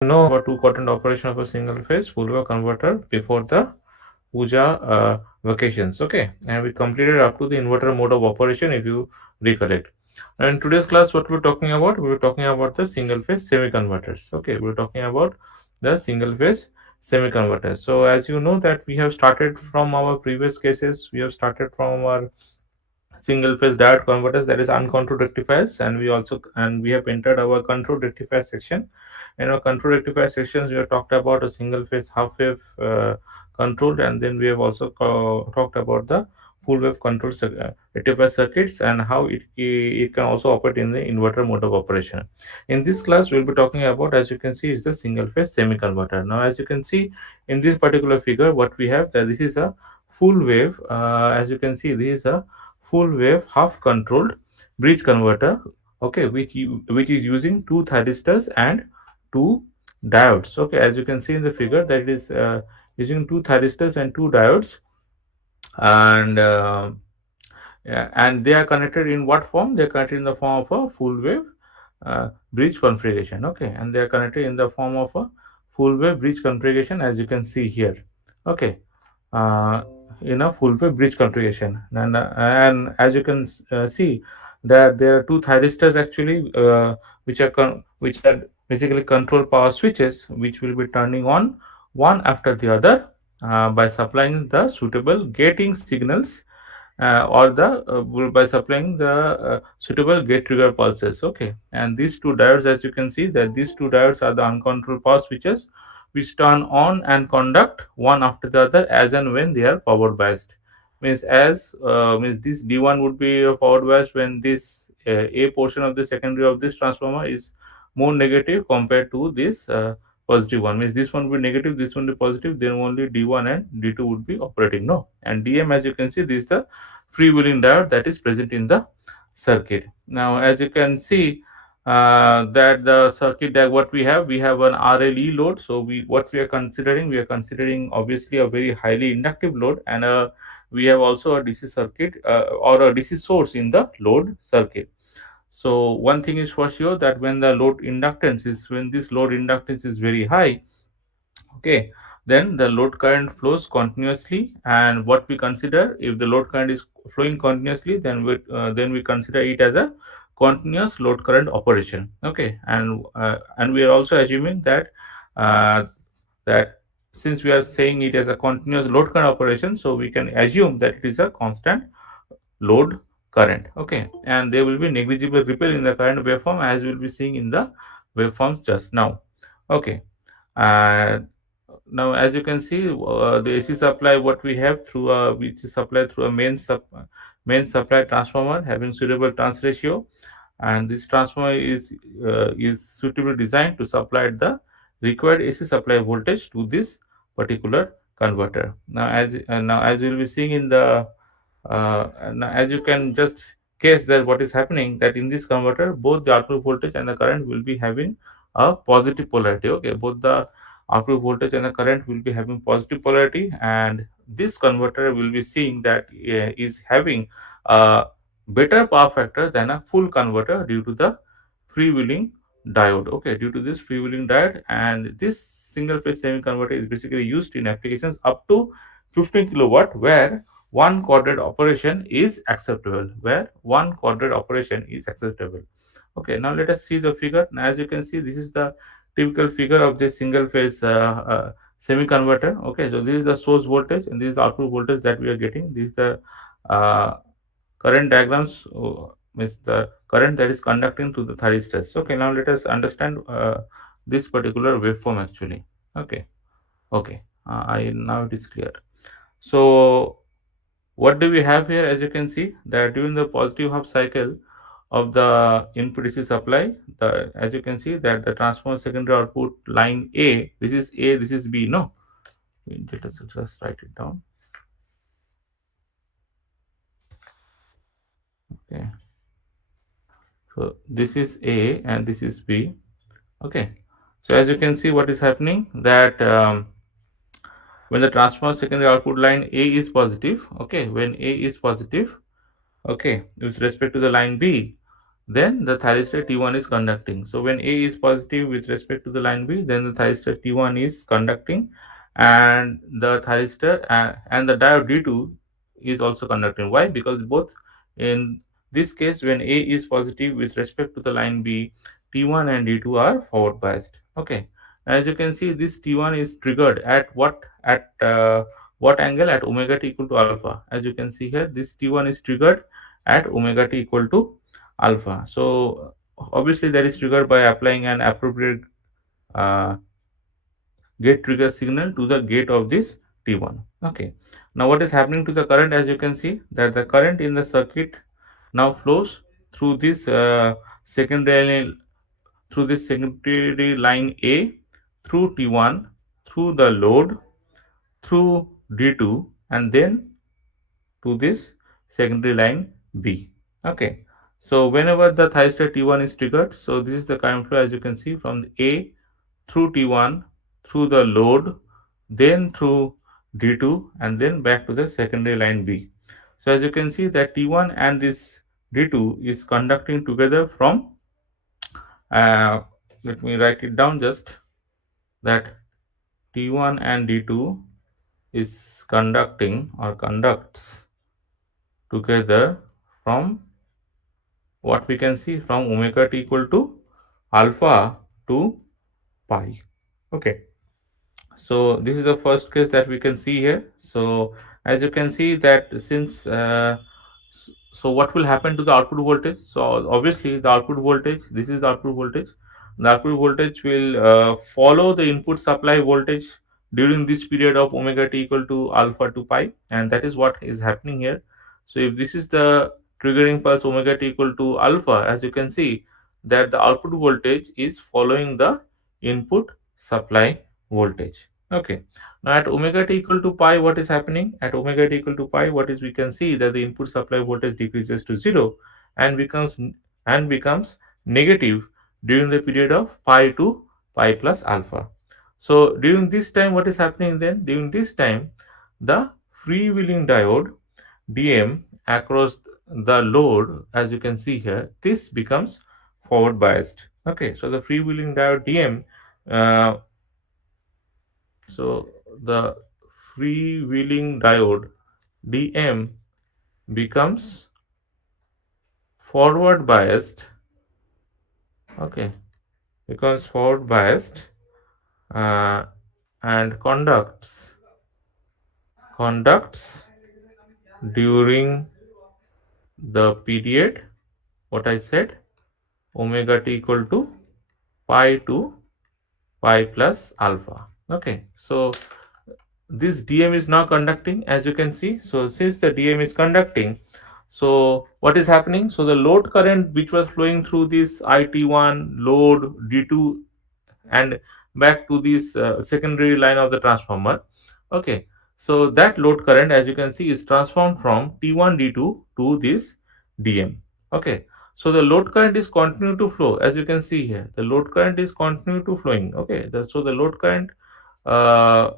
know about two quadrant operation of a single phase full wave converter before the puja vacations. Okay, and we completed up to the inverter mode of operation, if you recollect. And in today's class, what we're talking about, we're talking about the single phase semi converters. Okay, we're talking about the single phase semi converters. So as you know that we have started from our previous cases, we have started from our single phase diode converters, that is uncontrolled rectifiers, and we have entered our controlled rectifier section. In our control rectifier sections, we have talked about a single phase half wave controlled, and then we have also talked about the full wave control rectifier circuits and how it can also operate in the inverter mode of operation. In this class, we'll be talking about, as you can see, is the single phase semi converter. Now, as you can see in this particular figure, what we have, that this is a full wave. As you can see, this is a full wave half controlled bridge converter, okay, which is using two thyristors and two diodes. Okay, as you can see in the figure, that it is using two thyristors and two diodes, and yeah, and they are connected in what form? They are connected in the form of a full wave bridge configuration. Okay, and they are connected in the form of a full wave bridge configuration, as you can see here. Okay, uh, in a full wave bridge configuration, and as you can see that there are two thyristors actually, which are basically control power switches, which will be turning on one after the other by supplying the suitable gating signals, or the by supplying the suitable gate trigger pulses. Okay, and these two diodes, as you can see, that these two diodes are the uncontrolled power switches, which turn on and conduct one after the other as and when they are forward biased. Means this D1 would be forward biased when this A portion of the secondary of this transformer is more negative compared to this positive one. Means this one will be negative, this one will be positive, then only D1 and D2 would be operating. No, and DM, as you can see, this is the freewheeling diode that is present in the circuit. Now, as you can see, that the circuit that what we have an RLE load. So what we are considering obviously a very highly inductive load, and we have also a DC circuit, or a DC source in the load circuit. So one thing is for sure, that when this load inductance is very high, okay, then the load current flows continuously. And what we consider, if the load current is flowing continuously, then we consider it as a continuous load current operation. Okay, and we are also assuming that uh, that since we are saying it as a continuous load current operation, so we can assume that it is a constant load current. Okay, and there will be negligible ripple in the current waveform, as we will be seeing in the waveforms just now. Okay, uh, now as you can see, the AC supply what we have through which is supplied through a main supply transformer having suitable trans ratio, and this transformer is suitably designed to supply the required AC supply voltage to this particular converter. Now as you will be seeing in the now as you can just guess that what is happening, that in this converter both the output voltage and the current will be having a positive polarity. Okay, both the output voltage and the current will be having positive polarity, and this converter will be seeing that is having a better power factor than a full converter due to the freewheeling diode. Okay, due to this freewheeling diode, and this single phase semi converter is basically used in applications up to 15 kilowatt, where one quadrant operation is acceptable, Okay, now let us see the figure. Now, as you can see, this is the typical figure of the single phase semi converter. Okay, so this is the source voltage and this is output voltage that we are getting. This is the uh, current diagrams, means the current that is conducting to the thyristors. Okay, now let us understand this particular waveform actually. Okay, I now it is clear. So what do we have here? As you can see, that during the positive half cycle of the input DC supply, as you can see that the transformer secondary output line A, this is B. No, let us just write it down. Okay, so this is A and this is B. Okay, so as you can see, what is happening, that when the transformer secondary output line A is positive, okay, when A is positive, okay, with respect to the line B, then the thyristor T1 is conducting. So when A is positive with respect to the line B, then the thyristor T1 is conducting, and the thyristor and the diode D2 is also conducting. Why? Because both in this case, when A is positive with respect to the line B, T1 and D2 are forward biased. Okay. As you can see, this T1 is triggered at what angle? At omega t equal to alpha. As you can see here, this T1 is triggered at omega t equal to alpha. So obviously that is triggered by applying an appropriate uh, gate trigger signal to the gate of this T1. Okay. Now what is happening to the current? As you can see that the current in the circuit now flows through this secondary line A, through T1, through the load, through D2, and then to this secondary line B. Okay. So whenever the thyristor T1 is triggered, so this is the current flow, as you can see, from the A through T1, through the load, then through D2, and then back to the secondary line B. So as you can see that T1 and this D2 is conducting together from, let me write it down just, that T1 and D2 is conducting or conducts together from what we can see, from omega t equal to alpha to pi. Okay. So this is the first case that we can see here. So as you can see that since so what will happen to the output voltage? So obviously the output voltage, this is the output voltage. The output voltage will follow the input supply voltage during this period of omega t equal to alpha to pi, and that is what is happening here. So if this is the triggering pulse omega t equal to alpha, as you can see that the output voltage is following the input supply voltage. Okay. Now at omega t equal to pi, what is happening? At omega t equal to pi, what is we can see that the input supply voltage decreases to 0 and becomes negative during the period of pi to pi plus alpha. So during this time, what is happening then? During this time, the freewheeling diode DM across the load, as you can see here, this becomes forward biased. Okay, so the freewheeling diode DM, so the freewheeling diode DM becomes forward biased. Okay, becomes forward biased uh, and conducts during the period, what I said, omega t equal to pi plus alpha. Okay, so this DM is now conducting, as you can see. So since the DM is conducting, so what is happening? So the load current which was flowing through this IT1 load D2 and back to this secondary line of the transformer. Okay, so that load current, as you can see, is transformed from T1 D2 to this DM. Okay, so the load current is continue to flow, as you can see here. The load current is continue to flowing. Okay, so the load current uh,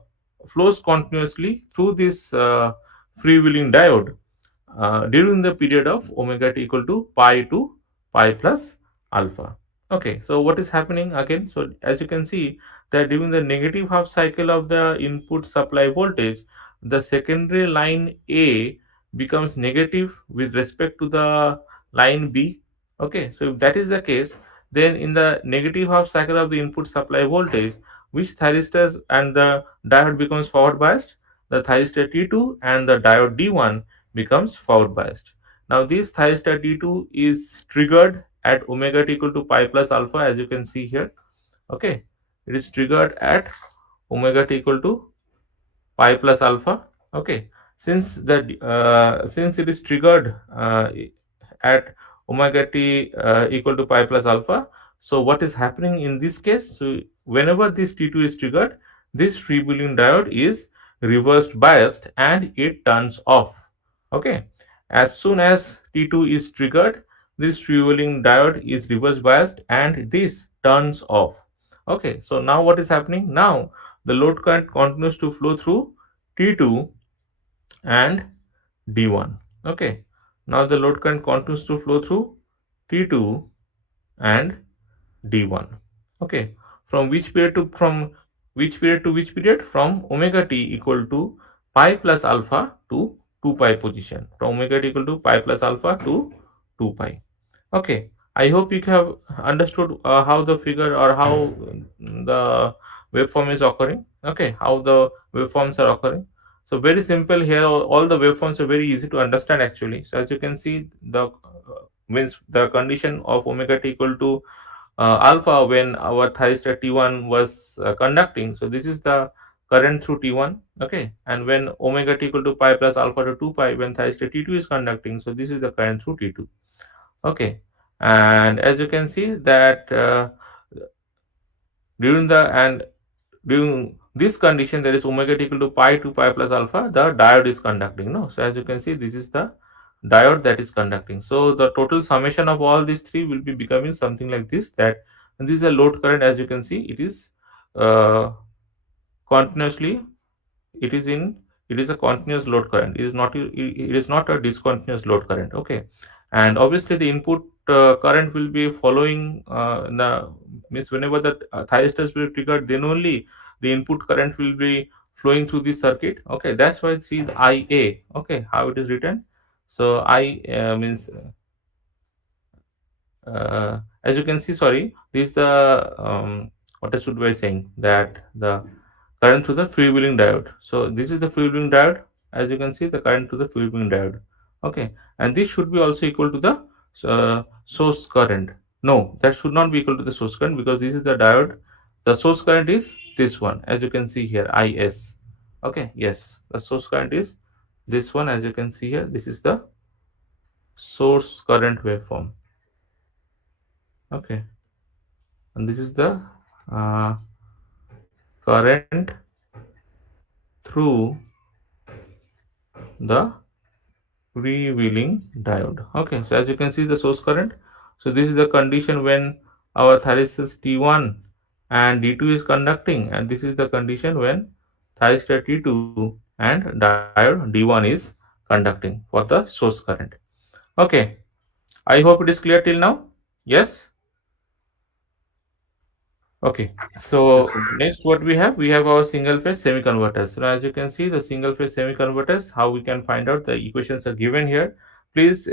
flows continuously through this freewheeling diode during the period of omega t equal to pi plus alpha. Okay, so what is happening again? So as you can see that during the negative half cycle of the input supply voltage, the secondary line A becomes negative with respect to the line B. Okay, so if that is the case, then in the negative half cycle of the input supply voltage, which thyristors and the diode becomes forward biased? The thyristor T2 and the diode D1 becomes forward biased. Now this thyristor T2 is triggered at omega t equal to pi plus alpha, as you can see here. Okay, it is triggered at omega t equal to pi plus alpha. Okay, since it is triggered at omega t equal to pi plus alpha, so what is happening in this case? So whenever this T2 is triggered, this freewheeling diode is reversed biased and it turns off. Okay, as soon as T2 is triggered, this freewheeling diode is reverse biased and this turns off. Okay, so now what is happening? Now the load current continues to flow through T2 and D1. Okay, now the load current continues to flow through T2 and d1. Okay, from which period to which period? From omega t equal to pi plus alpha to 2 pi position. From omega t equal to pi plus alpha to 2 pi. Okay, I hope you have understood how the figure or how the waveform is occurring. Okay, how the waveforms are occurring. So very simple here. All the waveforms are very easy to understand actually. So as you can see, the means the condition of omega t equal to alpha when our thyristor T1 was conducting. So this is the current through T1. Okay, and when omega t equal to pi plus alpha to 2 pi when thyristor T2 is conducting. So this is the current through T2. Okay, and as you can see that during the and during this condition there is omega t equal to pi to pi plus alpha, the diode is conducting. No, so as you can see, this is the diode that is conducting. So the total summation of all these three will be becoming something like this, that and this is the load current. As you can see, it is continuously, it is in, it is a continuous load current. It is not a discontinuous load current. Okay, and obviously the input current will be following the means whenever the thyristors will be triggered, then only the input current will be flowing through this circuit. Okay, that's why it sees IA. Okay, how it is written. So I means as you can see, sorry, this is the what I should be saying, that the current through the freewheeling diode. So this is the freewheeling diode. As you can see, the current to the freewheeling diode. Okay, and this should be also equal to the source current. No, that should not be equal to the source current, because this is the diode. The source current is this one, as you can see here, IS. Okay, yes, the source current is this one, as you can see here. This is the source current waveform. Okay, and this is the uh, current through the freewheeling diode. Okay, so as you can see, the source current. So this is the condition when our thyristor T1 and D2 is conducting, and this is the condition when thyristor T2 and diode D1 is conducting for the source current. Okay, I hope it is clear till now. Yes. Okay, so next what we have our single phase semi converters. So as you can see, the single phase semi converters, how we can find out, the equations are given here. Please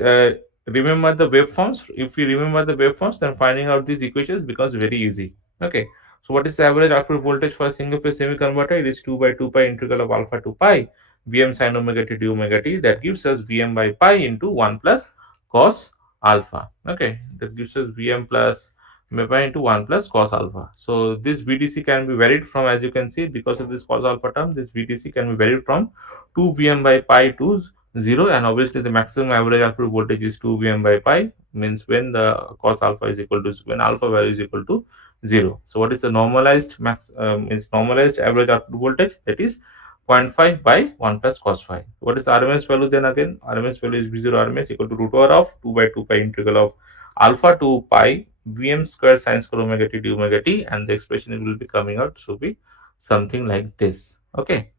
remember the waveforms. If you remember the waveforms, then finding out these equations becomes very easy. Okay, so what is the average output voltage for a single phase semi converter? It is 2 by 2 pi integral of alpha to pi Vm sin omega t d omega t. That gives us Vm by pi into 1 plus cos alpha. Okay, that gives us Vm plus pi into 1 plus cos alpha. So this VDC can be varied from, as you can see, because of this cos alpha term, this VDC can be varied from 2 Vm by pi to 0, and obviously the maximum average output voltage is 2 Vm by pi, means when the cos alpha is equal to, when alpha value is equal to 0. So what is the normalized is normalized average output voltage? That is 0.5 by 1 plus cos phi. What is the RMS value then again? RMS value is V0 RMS equal to root over of 2 by 2 pi integral of alpha to pi Vm square sin square omega t d omega t, and the expression it will be coming out should be something like this. Okay,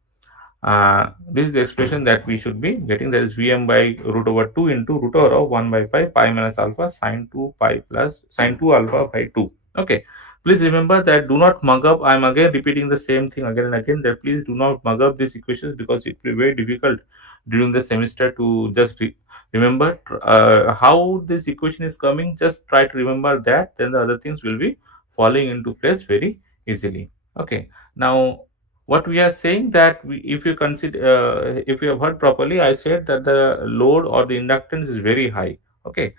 this is the expression that we should be getting, that is Vm by root over 2 into root over of 1 by pi minus alpha sin 2 pi plus sin 2 alpha by 2. Okay, please remember that do not mug up. I am again repeating the same thing again and again, that please do not mug up these equations, because it will be very difficult during the semester to just remember how this equation is coming. Just try to remember that, then the other things will be falling into place very easily. Okay, now what we are saying, that if you consider, if you have heard properly, I said that the load or the inductance is very high. Okay,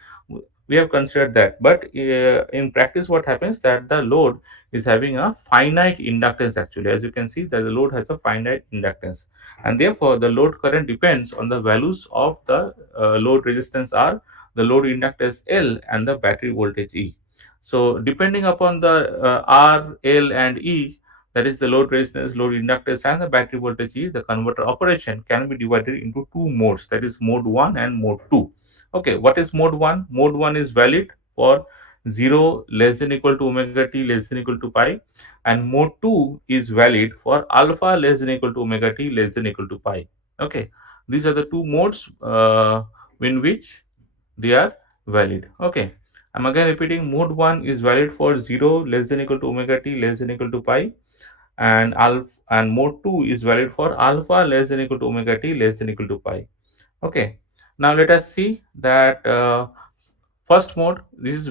we have considered that, but in practice what happens, that the load is having a finite inductance actually. As you can see, that the load has a finite inductance, and therefore the load current depends on the values of the load resistance R, the load inductance L, and the battery voltage E. So depending upon the R, L, and E, that is the load resistance, load inductance, and the battery voltage E, the converter operation can be divided into two modes, that is mode 1 and mode 2. Okay, what is mode 1? Mode 1 is valid for 0 less than equal to omega t less than equal to pi, and mode 2 is valid for alpha less than equal to omega t less than equal to pi. Okay, these are the two modes in which they are valid. Okay, I'm again repeating, mode 1 is valid for 0 less than equal to omega t less than equal to pi, and alpha, and mode 2 is valid for alpha less than equal to omega t less than equal to pi. Okay, now let us see that first mode, this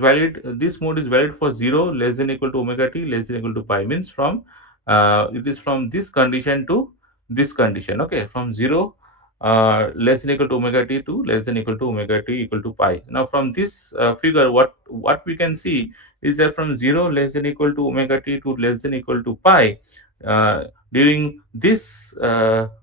mode is valid for 0 less than equal to omega t less than equal to pi, means from it is from this condition to this condition. Okay, from 0 less than equal to omega t to less than equal to omega t equal to pi. Now from this figure, what we can see is that from 0 less than equal to omega t to less than equal to pi, during this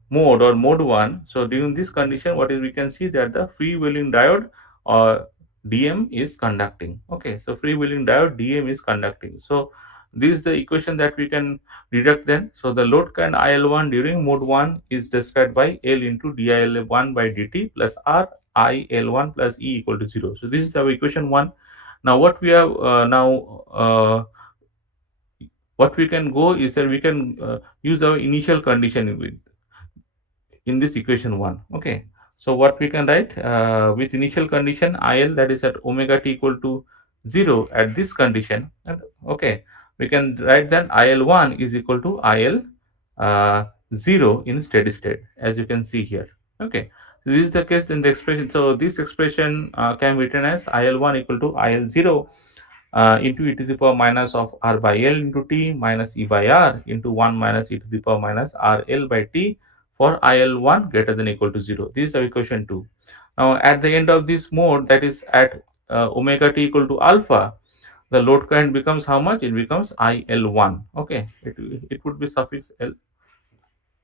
mode or mode 1, so during this condition, what is, we can see that the freewheeling diode or DM is conducting. Okay, so freewheeling diode DM is conducting. So this is the equation that we can deduct then. So the load current IL1 during mode 1 is described by L into DIL1 by dt plus R IL1 plus E equal to 0. So this is our equation 1. Now what we have what we can go is that we can use our initial condition in this equation 1. Okay, so what we can write, with initial condition IL, that is at omega t equal to 0 at this condition, and okay, we can write that IL1 is equal to IL 0 in steady state, as you can see here. Okay, so this is the case in the expression. So this expression can be written as IL1 equal to IL 0 into e to the power minus of r by L into t minus e by r into 1 minus e to the power minus r L by t for IL1 greater than equal to 0. This is our equation 2. Now at the end of this mode, that is at omega t equal to alpha, the load current becomes how much? It becomes IL1. Okay, it would be suffix L.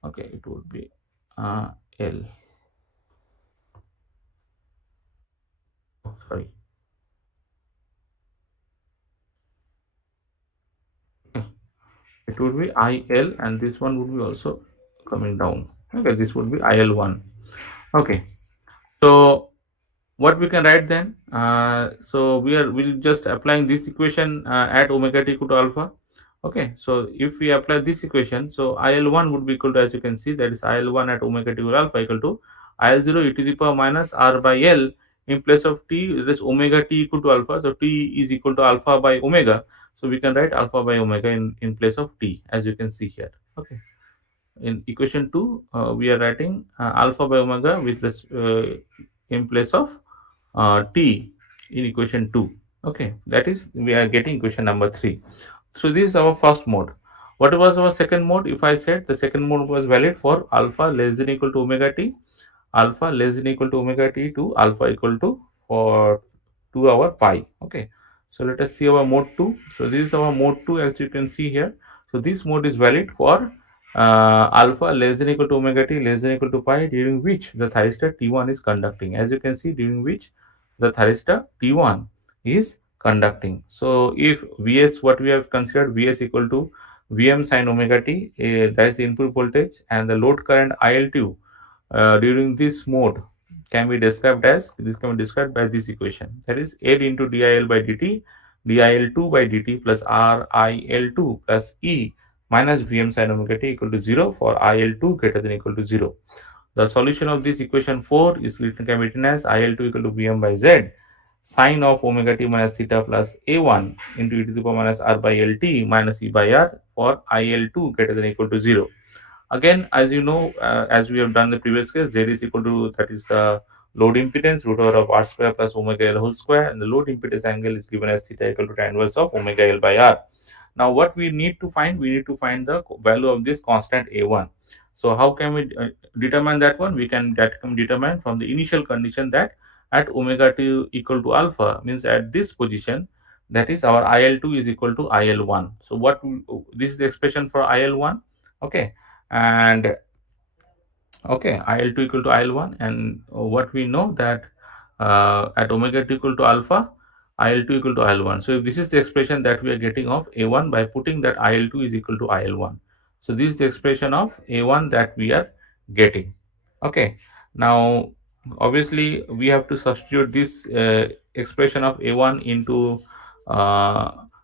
Okay, it would be L. Oh, sorry. Okay. It would be IL, and this one would be also coming down. Okay, this would be IL1. Okay, so what we can write then, so we'll just applying this equation at omega t equal to alpha. Okay, so if we apply this equation, so IL1 would be equal to, as you can see, that is IL1 at omega t equal to alpha equal to IL0 e to the power minus r by L. In place of t, this omega t equal to alpha, so t is equal to alpha by omega, so we can write alpha by omega in place of t, as you can see here. Okay, in equation 2 we are writing alpha by omega with this in place of t in equation 2. Okay, that is, we are getting equation number 3. So this is our first mode. What was our second mode? If I said the second mode was valid for alpha less than equal to omega t, alpha less than equal to omega t to alpha equal to for 2 over pi. Okay, so let us see our mode 2. So this is our mode 2, as you can see here. So this mode is valid for alpha less than equal to omega t less than equal to pi, during which the thyristor T1 is conducting. As you can see, during which the thyristor T1 is conducting. So if Vs, what we have considered, Vs equal to Vm sin omega t, that is the input voltage, and the load current IL2 during this mode can be described as, this can be described by this equation, that is L into DIL by dt, DIL2 by dt plus RIL2 plus E minus Vm sin omega t equal to 0 for IL2 greater than equal to 0. The solution of this equation 4 is written, can be written as IL2 equal to Vm by Z sine of omega t minus theta plus A1 into e to the power minus r by Lt minus E by r for IL2 greater than equal to 0. Again, as you know, as we have done the previous case, Z is equal to, that is the load impedance, root over of r square plus omega L whole square, and the load impedance angle is given as theta equal to tan inverse of omega L by r. Now what we need to find, we need to find the value of this constant A1. So how can we determine that one? We can determine from the initial condition that at omega t equal to alpha, means at this position, that is our IL2 is equal to IL1. So what this is the expression for IL1. Okay, and okay, IL2 equal to IL1, and what we know that at omega t equal to alpha, IL2 equal to IL1. So if this is the expression that we are getting of A1 by putting that IL2 is equal to IL1. So this is the expression of A1 that we are getting. Okay, now obviously we have to substitute this expression of A1 into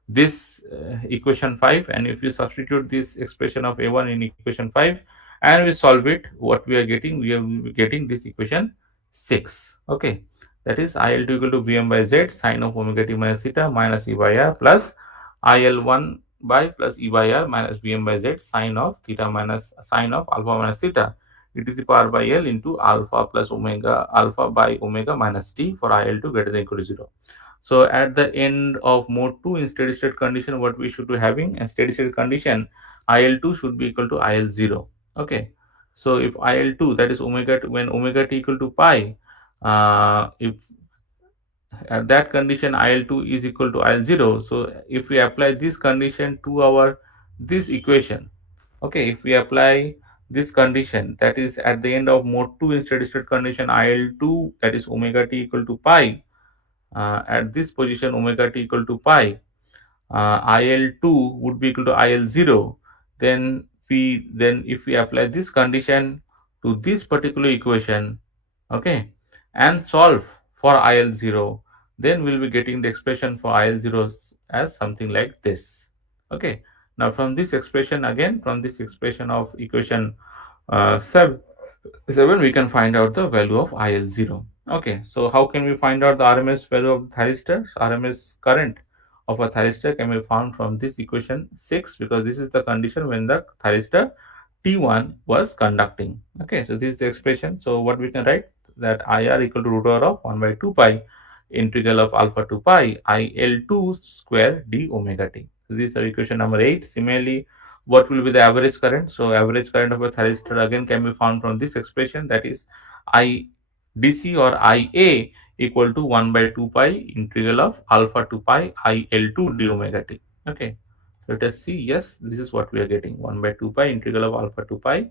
this equation 5, and if you substitute this expression of A1 in equation 5 and we solve it, what we are getting, we are getting this equation 6. Okay, that is IL2 equal to Vm by Z sine of omega t minus theta minus E by R plus IL1 by plus E by R minus Vm by Z sine of theta minus sine of alpha minus theta e to the power by L into alpha plus omega alpha by omega minus t for IL2 greater than equal to 0. So at the end of mode 2 in steady state condition, what we should be having in steady state condition, IL2 should be equal to IL0. Okay. So if IL2, that is omega when omega t equal to pi, if at that condition IL2 is equal to IL0, so if we apply this condition to our this equation, okay, if we apply this condition, that is at the end of mode 2 in steady state condition IL2, that is omega t equal to pi, at this position omega t equal to pi, IL2 would be equal to IL0, then if we apply this condition to this particular equation, okay, and solve for IL0, then we'll be getting the expression for IL0 as something like this. Okay. Now from this expression, again from this expression of equation 7, we can find out the value of IL0. Okay, so how can we find out the RMS value of the thyristor? RMS current of a thyristor can be found from this equation 6, because this is the condition when the thyristor T1 was conducting. Okay, so this is the expression. So what we can write, that IR equal to root over of 1 by 2 pi integral of alpha to pi IL2 square d omega t. So this is equation number 8. Similarly, what will be the average current? So average current of a thyristor again can be found from this expression, that is I DC or IA equal to 1 by 2 pi integral of alpha to pi IL2 d omega t. Okay, let us see. Yes, this is what we are getting, 1 by 2 pi integral of alpha to pi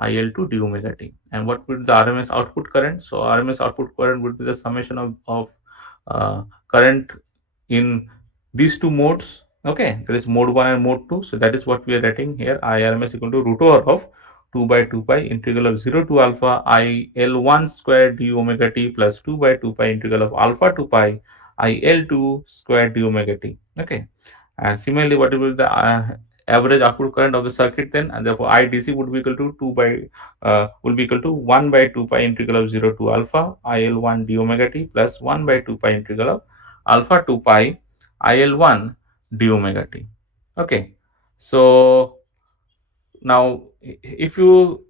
IL2 d omega t. And what would the RMS output current? So RMS output current would be the summation of current in these two modes. Okay, that is mode 1 and mode 2. So that is what we are writing here, IRMS equal to root over of 2 by 2 pi integral of 0 to alpha IL1 square d omega t plus 2 by 2 pi integral of alpha to pi IL2 square d omega t. Okay, and similarly, what will be the average output current of the circuit then, and therefore IDC would be equal to 2 by will be equal to 1 by 2 pi integral of 0 to alpha IL1 d omega t plus 1 by 2 pi integral of alpha to pi IL1 d omega t. Okay, so now if you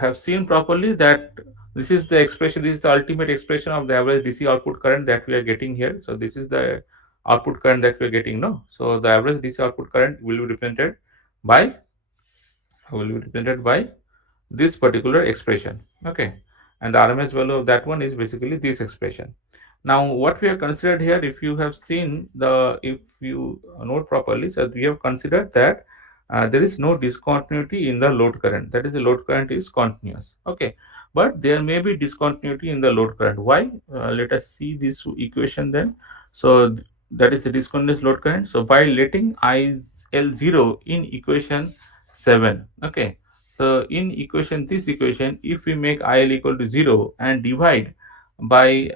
have seen properly that this is the expression, this is the ultimate expression of the average DC output current that we are getting here. So this is the output current that we are getting, no? So the average DC output current will be represented by this particular expression. Okay, and the RMS value of that one is basically this expression. Now what we have considered here, if you have seen if you note properly, so we have considered that there is no discontinuity in the load current, that is the load current is continuous. Okay, but there may be discontinuity in the load current. Why? Let us see this equation then. So that is the discontinuous load current. So by letting IL0 in equation 7, okay, so in this equation, if we make IL equal to 0 and dividing by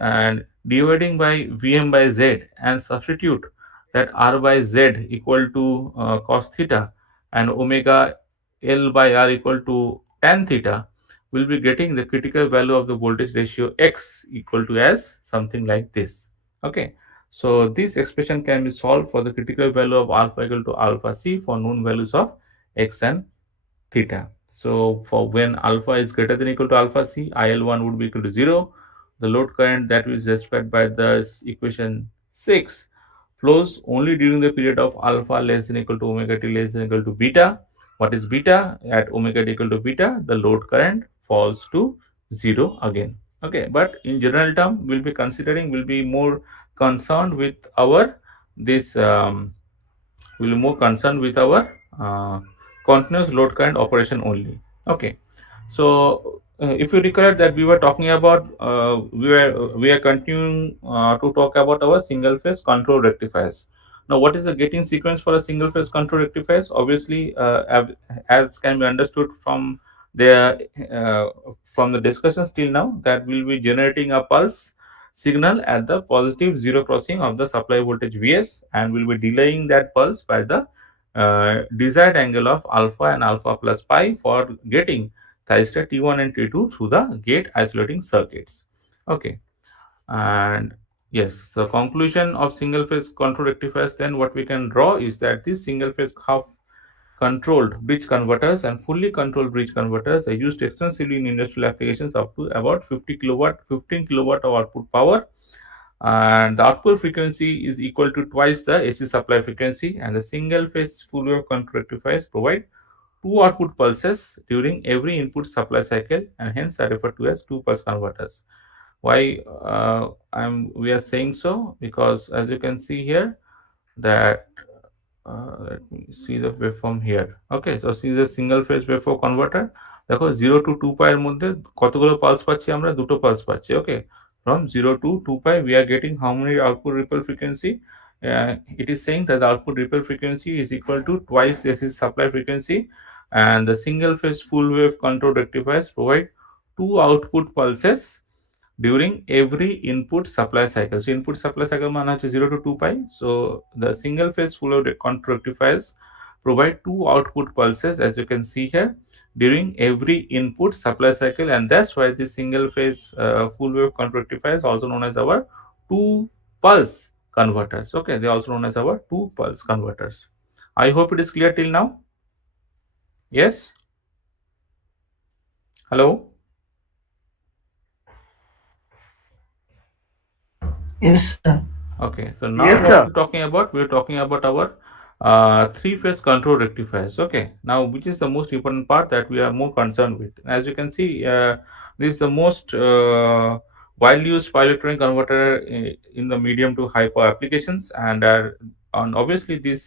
Vm by Z and substitute that R by Z equal to cos theta and omega L by R equal to tan theta, will be getting the critical value of the voltage ratio X equal to as something like this. Okay, so this expression can be solved for the critical value of alpha equal to alpha C for known values of X and theta. So for when alpha is greater than or equal to alpha C, IL1 would be equal to 0. The load current that is specified by the equation 6 flows only during the period of alpha less than or equal to omega t less than or equal to beta. What is beta? At omega t equal to beta, the load current falls to 0 again. Okay, but in general term, we'll be more concerned with our continuous load current operation only. Okay, so if you recollect that we were talking about we are continuing to talk about our single phase control rectifiers. Now what is the gating sequence for a single phase control rectifiers? Obviously as can be understood from the discussions till now, that will be generating a pulse signal at the positive zero crossing of the supply voltage Vs, and will be delaying that pulse by the desired angle of alpha and alpha plus pi for getting thyristor T1 and T2 through the gate isolating circuits. Okay, And yes, the conclusion of single phase control rectifiers, then what we can draw is that these single phase half controlled bridge converters and fully controlled bridge converters are used extensively in industrial applications up to about 50 kilowatt, 15 kilowatt of output power, and the output frequency is equal to twice the AC supply frequency, and the single phase full wave control rectifiers provide two output pulses during every input supply cycle, and hence are referred to as two pulse converters. Why we are saying so? Because as you can see here that let me see the waveform here. Okay, so see the single phase waveform converter. দেখো 0 to 2 pi এর মধ্যে কতগুলো pulse পাচ্ছি আমরা? দুটো pulse পাচ্ছি। ওকে, from 0 to 2 pi we are getting how many output ripple frequency? It is saying that the output ripple frequency is equal to twice this is supply frequency, and the single phase full wave control rectifiers provide two output pulses during every input supply cycle. So input supply cycle মানে হচ্ছে 0 to 2 pi. So the single phase full wave control rectifiers provide two output pulses, as you can see here, during every input supply cycle, and that's why the single phase full wave control rectifiers also known as our two pulse converters. Okay, they are also known as our two pulse converters. I hope it is clear till now. Yes, hello. Yes, sir. Okay, so now Yes, what sir. we're talking about, we're talking about our three-phase control rectifiers. Okay, now which is the most important part that we are more concerned with. As you can see, this is the most widely used power electronic converter in the medium to high power applications, and obviously these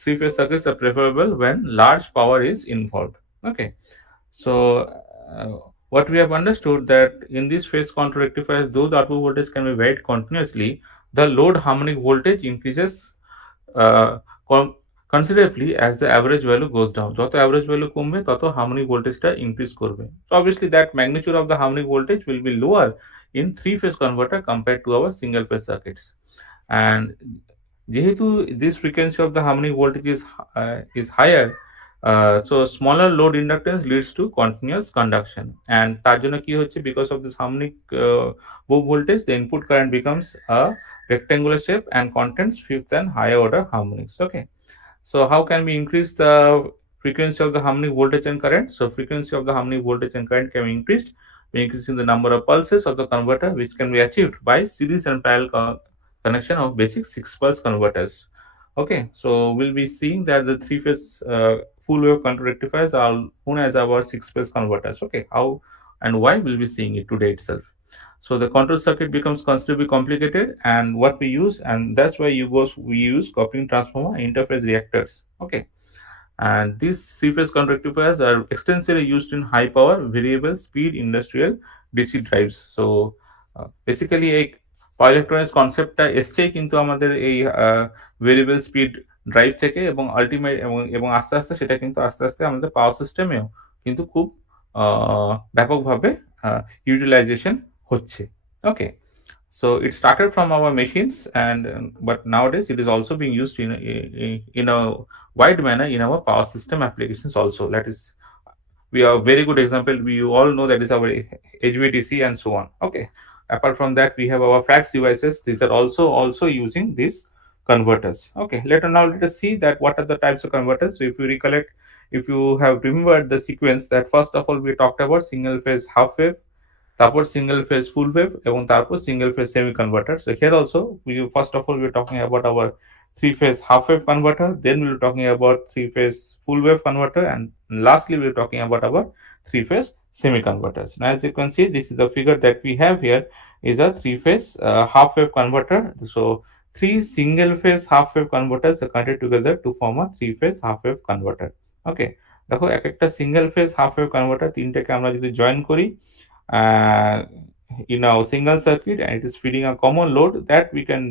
three-phase circuits are preferable when large power is involved. Okay, so what we have understood that in this phase control rectifiers, though the output voltage can be varied continuously, the load harmonic voltage increases uh, con- considerably as the average value goes down. যত average value কমবে তত harmonic voltage টা increase করবে. So obviously that magnitude of the harmonic voltage will be lower in three phase converter compared to our single phase circuits. And যেহেতু this frequency of the harmonic voltage is higher, so smaller load inductance leads to continuous conduction, and তার জন্য কি হচ্ছে, because of this harmonic low voltage the input current becomes a rectangular shape and contains fifth and higher order harmonics. Okay, so how can we increase the frequency of the harmonic voltage and current? So frequency of the harmonic voltage and current can be increased by increasing the number of pulses of the converter, which can be achieved by series and parallel connection of basic 6 pulse converters. Okay, so we'll be seeing that the three phase full wave control rectifiers are known as our 6 phase converters. Okay, how and why we'll be seeing it today itself. So the control circuit becomes considerably complicated, and what we use, and that's why we use coupling transformer interface reactors. Okay, and these three-phase control rectifiers are extensively used in high power variable speed industrial DC drives. So basically এই power electronics কনসেপ্টটা এসছেই কিন্তু আমাদের এই variable speed drive থেকে, এবং ultimate এবং আস্তে আস্তে সেটা কিন্তু আস্তে আস্তে আমাদের পাওয়ার সিস্টেমেও কিন্তু খুব ব্যাপকভাবে ইউটিলাইজেশন হচ্ছে। ওকে, so it started from our machines, and but nowadays it is also being used in a wide manner in our power system applications also. That is, we are a very good example. We all know that is our HVDC and so on. Okay, apart from that we have our fax devices. These are also using these converters. Okay, let us see that what are the types of converters. So if you recollect, if you have remembered the sequence, that first of all we talked about single phase half wave, তারপর single phase ফুল wave, এবং তারপর single phase semi converter. So here also we first of all we are talking about our three phase half wave converter, then we are talking about three phase full wave converter, and lastly we are talking about our three phase semi converters. Now as you can see, this is the figure that we have here is a three phase half wave converter. So three single phase half wave converters are connected together to form a three phase half wave converter. Okay, দেখো এক একটা single phase half wave converter তিনটাকে আমরা যদি join করি uh, in our single circuit, and it is feeding a common load, that we can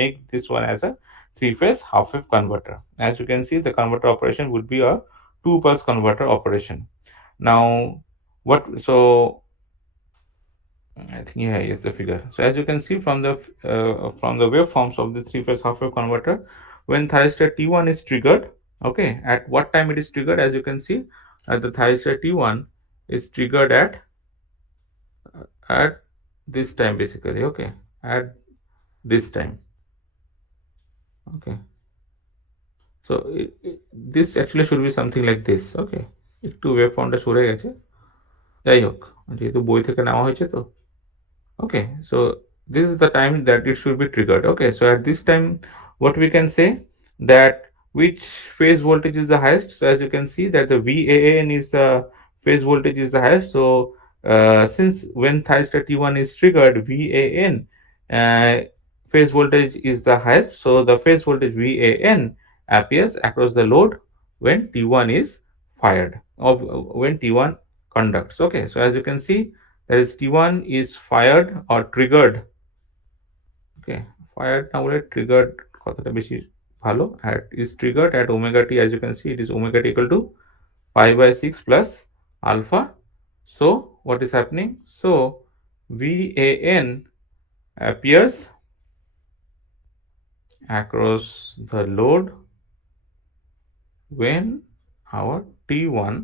make this one as a three phase half wave converter. As you can see, the converter operation would be a two pulse converter operation. Now I think here is the figure. So as you can see from the waveforms of the three phase half wave converter, when thyristor T1 is triggered, okay, at what time it is triggered? As you can see, the thyristor T1 is triggered at this time basically, okay, at this time, okay. So this actually should be something like this, okay. একটু wave ফর্মটা সরে গেছে, যাই হোক যেহেতু বই থেকে নেওয়া হয়েছে তো, okay. So this is the time that it should be triggered, okay. So at this time what we can say, that which phase voltage is the highest. So as you can see that the VAN is the phase voltage is the highest. So since when thyristor T1 is triggered, VAN uh, phase voltage is the highest, so the phase voltage VAN appears across the load when T1 is fired, of when T1 conducts, okay. So as you can see, that is T1 is fired or triggered, okay. Fired না বলে triggered কথাটা বেশি ভালো, at is triggered at omega t. As you can see, it is omega t equal to pi by 6 plus alpha. So what is happening? So VAN appears across the load when our T1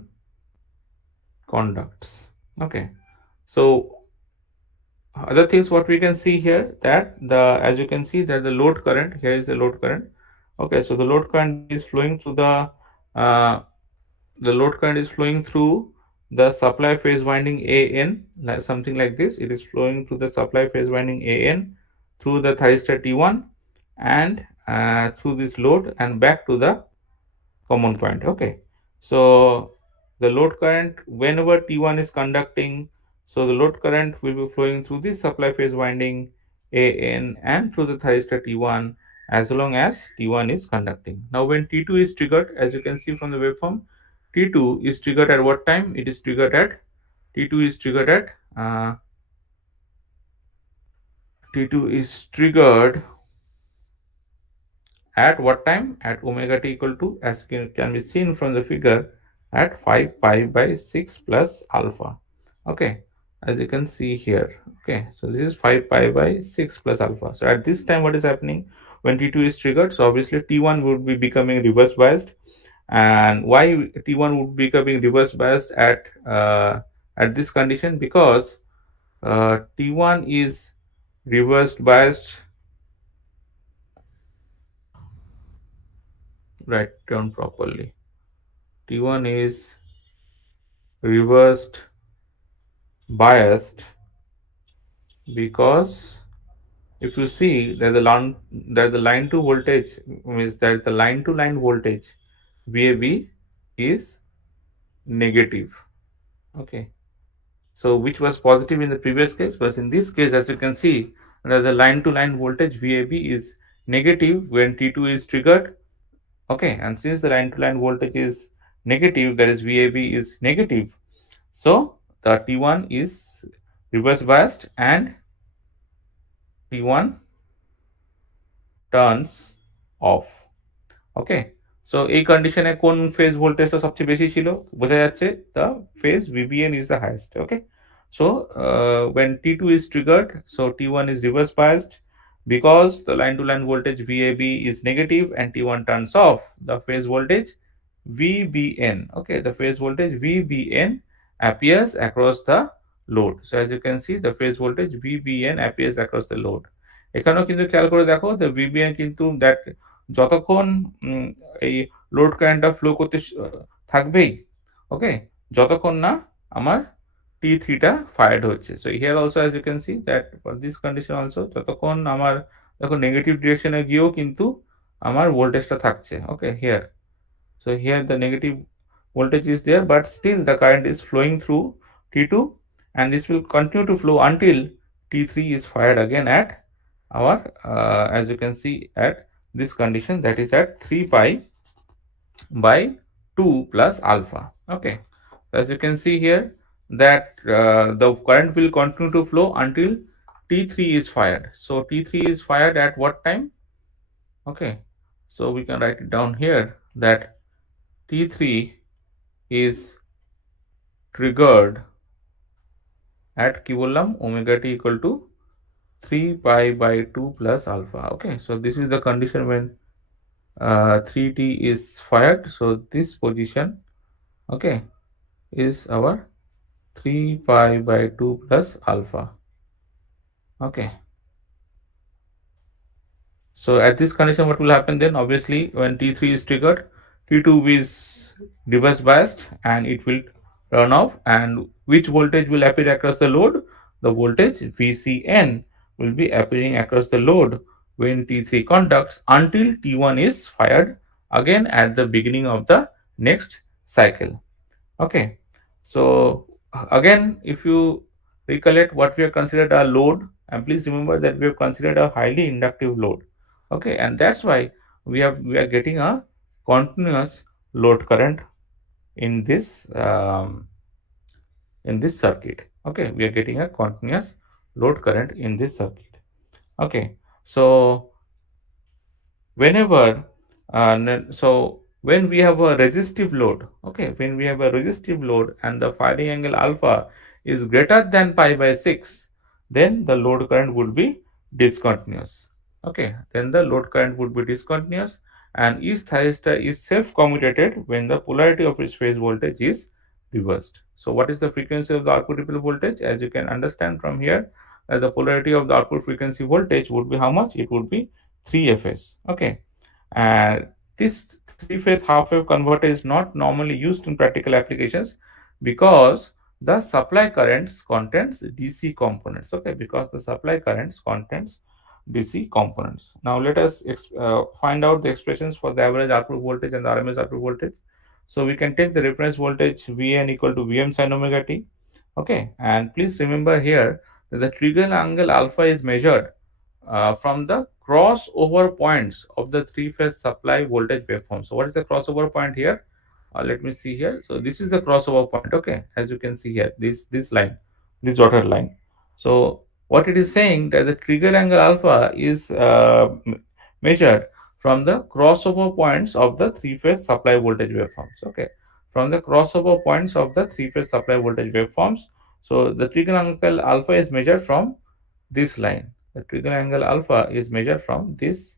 conducts, okay. So other things what we can see here, that the, as you can see that the load current, here is the load current, okay. So the load current is flowing through the load current is flowing through the supply phase winding AN, like something like this. It is flowing through the supply phase winding AN through the thyristor T1 and through this load and back to the common point, okay. So the load current, whenever T1 is conducting, so the load current will be flowing through this supply phase winding AN and through the thyristor T1 as long as T1 is conducting. Now when T2 is triggered, as you can see from the waveform, T2 is triggered at what time? It is triggered at T2 is triggered at T2 is triggered at what time? At omega t equal to, as can be seen from the figure, at 5 pi by 6 plus alpha, okay. As you can see here, okay. So this is 5 pi by 6 plus alpha. So at this time what is happening when T2 is triggered? So obviously T1 would be becoming reverse biased. And why T1 would be becoming reverse biased at this condition? Because T1 is reverse biased, write down properly. T1 is reversed biased because if you see that the line to voltage means that the line to line voltage VAB is negative, okay. So which was positive in the previous case, but in this case, as you can see, that the line to line voltage VAB is negative when T2 is triggered, okay. And since the line to line voltage is negative, that is VAB is negative, so the T1 is reverse biased and T1 turns off, okay. So এই কন্ডিশনে কোন phase ভোল্টেজটা সবচেয়ে বেশি ছিল? বোঝা যাচ্ছে the phase VBN is the highest, okay. So when T2 is triggered, so T1 is reverse biased because the line to line voltage VAB is negative and T1 turns off. The phase voltage VBN, okay, the phase voltage VBN appears across the load. So as you can see, the phase voltage VBN appears across the load. এখানেও কিন্তু খেয়াল করে দেখো, the VBN কিন্তু that যতক্ষণ এই load কারেন্টটা flow করতে থাকবেই, ওকে, যতক্ষণ না আমার T3 টা ফায়ার্ড হচ্ছে। So here also as you can see that for this condition also যতক্ষণ আমার দেখো নেগেটিভ ডিরেকশনে গিয়েও কিন্তু আমার ভোল্টেজটা থাকছে, ওকে here. So here the negative voltage is there, but still the current is flowing through T2 and this will continue to flow until T3 is fired again at our as you can see at this condition, that is at 3 pi by 2 plus alpha, okay. As you can see here that the current will continue to flow until T3 is fired. So T3 is fired at what time? Okay, so we can write it down here that T3 is triggered at কি বললাম omega t equal to 3 pi by 2 plus alpha, okay. So this is the condition when 3t is fired. So this position, okay, is our 3 pi by 2 plus alpha, Okay. So at this condition, what will happen then? Obviously, when T3 is triggered, T2 is reverse biased and it will turn off. And which voltage will appear across the load? The voltage VCN will be appearing across the load when T3 conducts until T1 is fired again at the beginning of the next cycle. Okay. So again, if you recollect what we have considered a load, and please remember that we have considered a highly inductive load. Okay, and that's why we are getting a continuous load current in this circuit. Okay, we are getting a continuous load current in this circuit. Okay, so whenever so when we have a resistive load, okay, when we have a resistive load and the firing angle alpha is greater than pi by 6, then the load current would be discontinuous. Okay, then the load current would be discontinuous, and each thyristor is self commutated when the polarity of its phase voltage is reversed. So what is the frequency of the output ripple voltage? As you can understand from here, the polarity of the output frequency voltage would be how much? It would be 3fs. Okay, and this three-phase half-wave converter is not normally used in practical applications because the supply currents contains DC components. Okay, because the supply currents contains DC components. Now let us find out the expressions for the average output voltage and the RMS output voltage. So we can take the reference voltage Vn equal to Vm sin omega t. Okay, and please remember here that the trigger angle alpha is measured from the crossover points of the three-phase supply voltage waveform. So what is the crossover point here? Let me see here. So this is the crossover point. Okay, as you can see here, this line, this dotted line. So what it is saying that the trigger angle alpha is measured from the crossover points of the three-phase supply voltage waveforms. Okay, from the crossover points of the three-phase supply voltage waveforms. So the trigger angle alpha is measured from this line. The trigger angle alpha is measured from this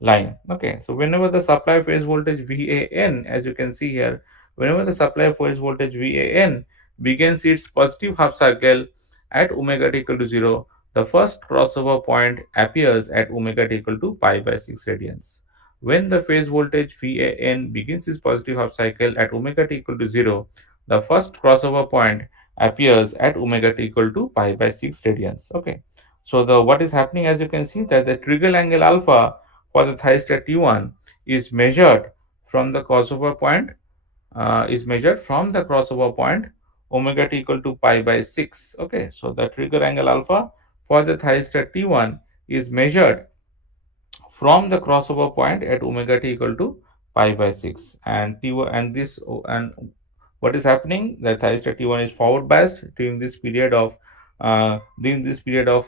line. Okay, so whenever the supply phase voltage VAN, as you can see here, whenever the supply phase voltage VAN begins its positive half cycle at omega t equal to 0, the first crossover point appears at omega t equal to pi by 6 radians. When the phase voltage VAN begins its positive half cycle at omega t equal to 0, the first crossover point appears at omega t equal to pi by 6 radians. Okay, so the what is happening, as you can see, that the trigger angle alpha for the thyristor T1 is measured from the crossover point omega t equal to pi by 6. Okay, so the trigger angle alpha for the thyristor T1 is measured from the crossover point at omega t equal to pi by 6, and T1 and what is happening, the thyristor T1 is forward biased during this period of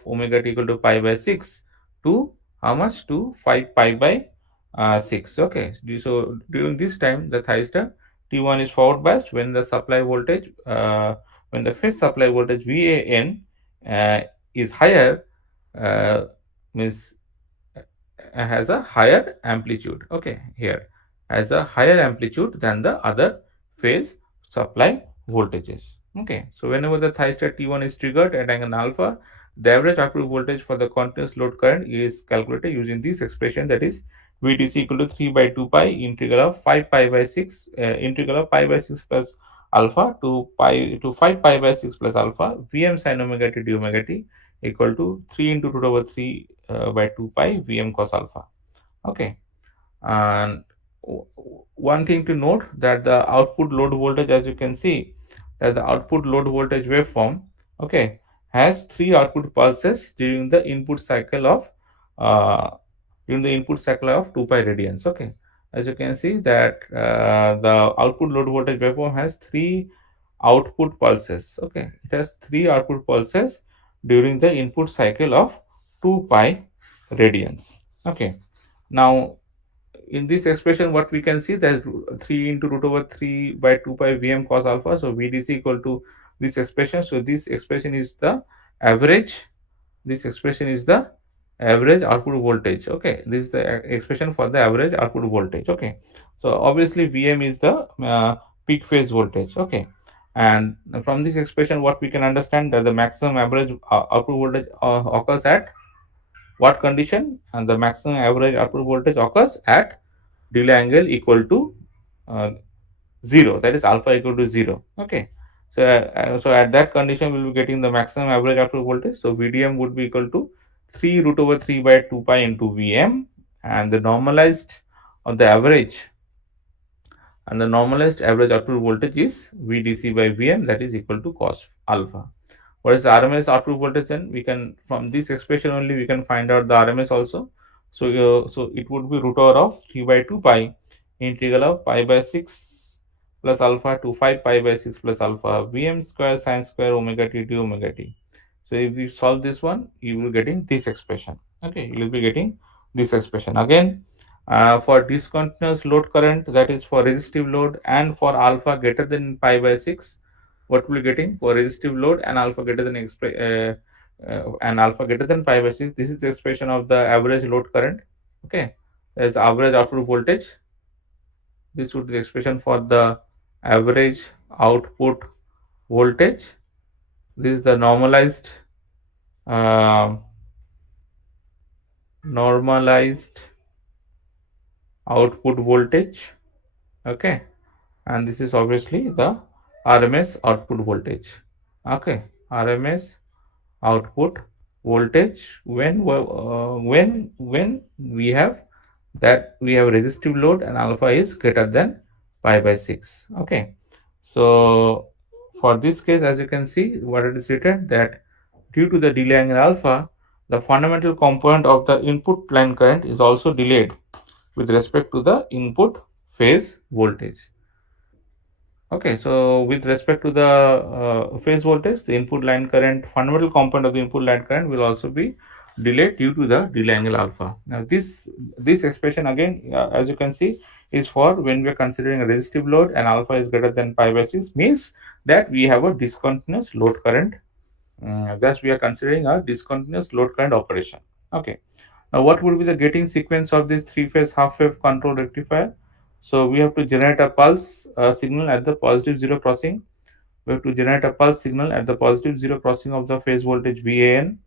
omega t equal to pi by 6 to how much, to 5 pi by 6. Okay, so during this time the thyristor T1 is forward biased when the supply voltage when the phase supply voltage VAN is higher, means has a higher amplitude. Okay, here has a higher amplitude than the other phase supply voltages. Okay, so whenever the thyristor T1 is triggered at angle alpha, the average output voltage for the continuous load current is calculated using this expression, that is VDC equal to 3 by 2 pi integral of 5 pi by 6 integral of pi by 6 plus alpha to 5 pi by 6 plus alpha Vm sin omega t d omega t equal to 3 into 2 over 3 by 2 pi Vm cos alpha. Okay, and one thing to note that the output load voltage, as you can see, that the output load voltage waveform, okay, has 3 output pulses during the input cycle of 2 pi radians. Okay, as you can see that the output load voltage waveform has 3 output pulses. Okay, it has 3 output pulses during the input cycle of 2 pi radians. Okay, now in this expression what we can see, that 3 into root over 3 by 2 pi Vm cos alpha, so VDC equal to this expression. So this expression is the average, output voltage. Okay, this is the expression for the average output voltage. Okay, so obviously Vm is the peak phase voltage. Okay, And from this expression, what we can understand that the maximum average output voltage occurs at what condition? And the maximum average output voltage occurs at delay angle equal to uh, 0, that is alpha equal to 0. Okay, so at that condition we'll be getting the maximum average output voltage. So VDM would be equal to 3 root over 3 by 2 pi into Vm, and the normalized or the average and the normalized average output voltage is VDC by Vm, that is equal to cos alpha. What is the RMS output voltage? Then we can, from this expression only we can find out the RMS also. So it would be root over of 3 by 2 pi integral of pi by 6 plus alpha to 5 pi by 6 plus alpha Vm square sin square omega t d omega t. So if you solve this one, you will getting this expression. Okay, you will be getting this expression again. For discontinuous load current, that is for resistive load, and for alpha greater than pi by 6, what we will getting for resistive load and alpha greater than alpha greater than pi by 6, this is the expression of the average load current. Okay, that's average output voltage. This would be the expression for the average output voltage. This is the uh, normalized output voltage. Okay, and this is obviously the RMS output voltage. Okay, RMS output voltage when we have resistive load and alpha is greater than pi by 6. Okay, so for this case, as you can see, what it is written that due to the delay angle alpha, the fundamental component of the input line current is also delayed with respect to the input phase voltage. Okay, so with respect to the phase voltage, the input line current, fundamental component of the input line current will also be delayed due to the delay angle alpha. Now this expression again, as you can see, is for when we are considering a resistive load and alpha is greater than pi by 6, means that we have a discontinuous load current. Thus we are considering a discontinuous load current operation. Okay. Now, what would be the gating sequence of this three-phase half-wave control rectifier? So we have to generate a pulse signal at the positive zero crossing. We have to generate a pulse signal at the positive zero crossing of the phase voltage VAN.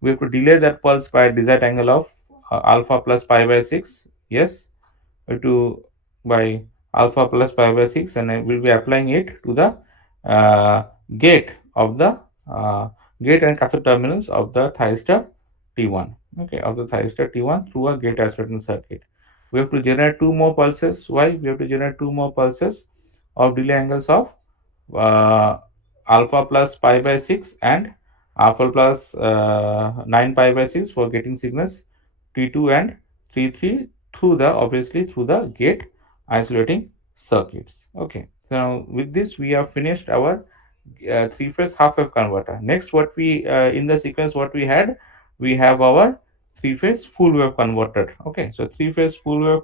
We have to delay that pulse by a desired angle of alpha plus pi by 6. Yes, we have to by alpha plus pi by 6, and I will be applying it to the gate of the gate and cathode terminals of the thyristor T1. Okay, of the thyristor T1 through a gate isolating circuit. We have to generate two more pulses. Why? We have to generate two more pulses of delay angles of uh, alpha plus pi by 6 and alpha plus 9 pi by 6 for getting signals T2 and T3 through the, obviously through the gate isolating circuits. Okay, so now with this we have finished our three-phase half-wave converter. Next, what we in the sequence what we have our three-phase full wave converter. Okay, so three-phase full wave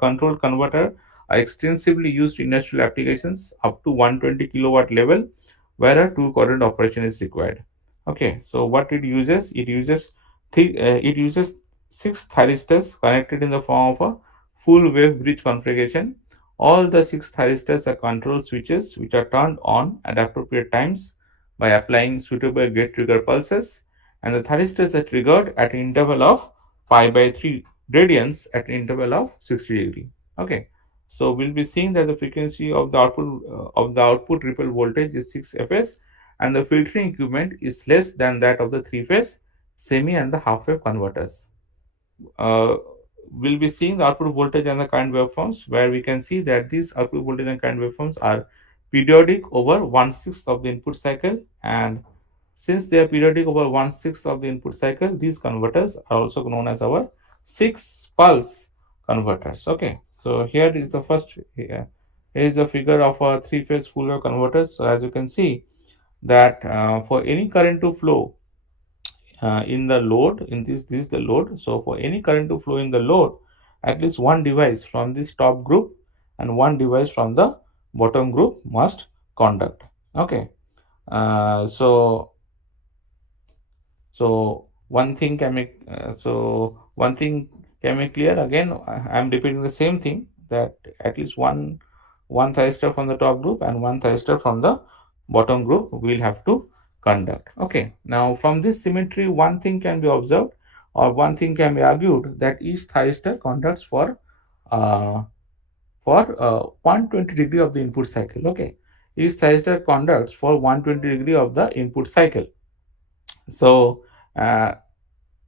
control converter are extensively used in industrial applications up to 120 kilowatt level, where a two current operation is required. Okay, so what it uses? It uses 6 thyristors connected in the form of a full wave bridge configuration. All the 6 thyristors are control switches which are turned on at appropriate times by applying suitable gate trigger pulses, and the thyristors are triggered at an interval of pi by 3 radians at an interval of 60 degree. Okay, so we'll be seeing that the frequency of the output ripple voltage is 6 fs, and the filtering equipment is less than that of the three-phase semi and the half-wave converters. Uh, we'll be seeing the output voltage and the current waveforms, where we can see that these output voltage and current waveforms are periodic over 1/6 of the input cycle, and since they are periodic over 1/6 of the input cycle, these converters are also known as our 6 pulse converters. Okay, so here is the first, here is the figure of a three-phase full wave converter. So as you can see that for any current to flow in the load, this is the load. So for any current to flow in the load, at least one device from this top group and one device from the bottom group must conduct. Okay, so one thing can make one thing can make clear. Again, I am repeating the same thing, that at least one thyristor from the top group and one thyristor from the bottom group will have to conduct. Okay, now from this symmetry, one thing can be observed, or one thing can be argued, that each thyristor conducts uh, for 120 degree of the input cycle. Okay, each thyristor conducts for 120 degree of the input cycle. So uh,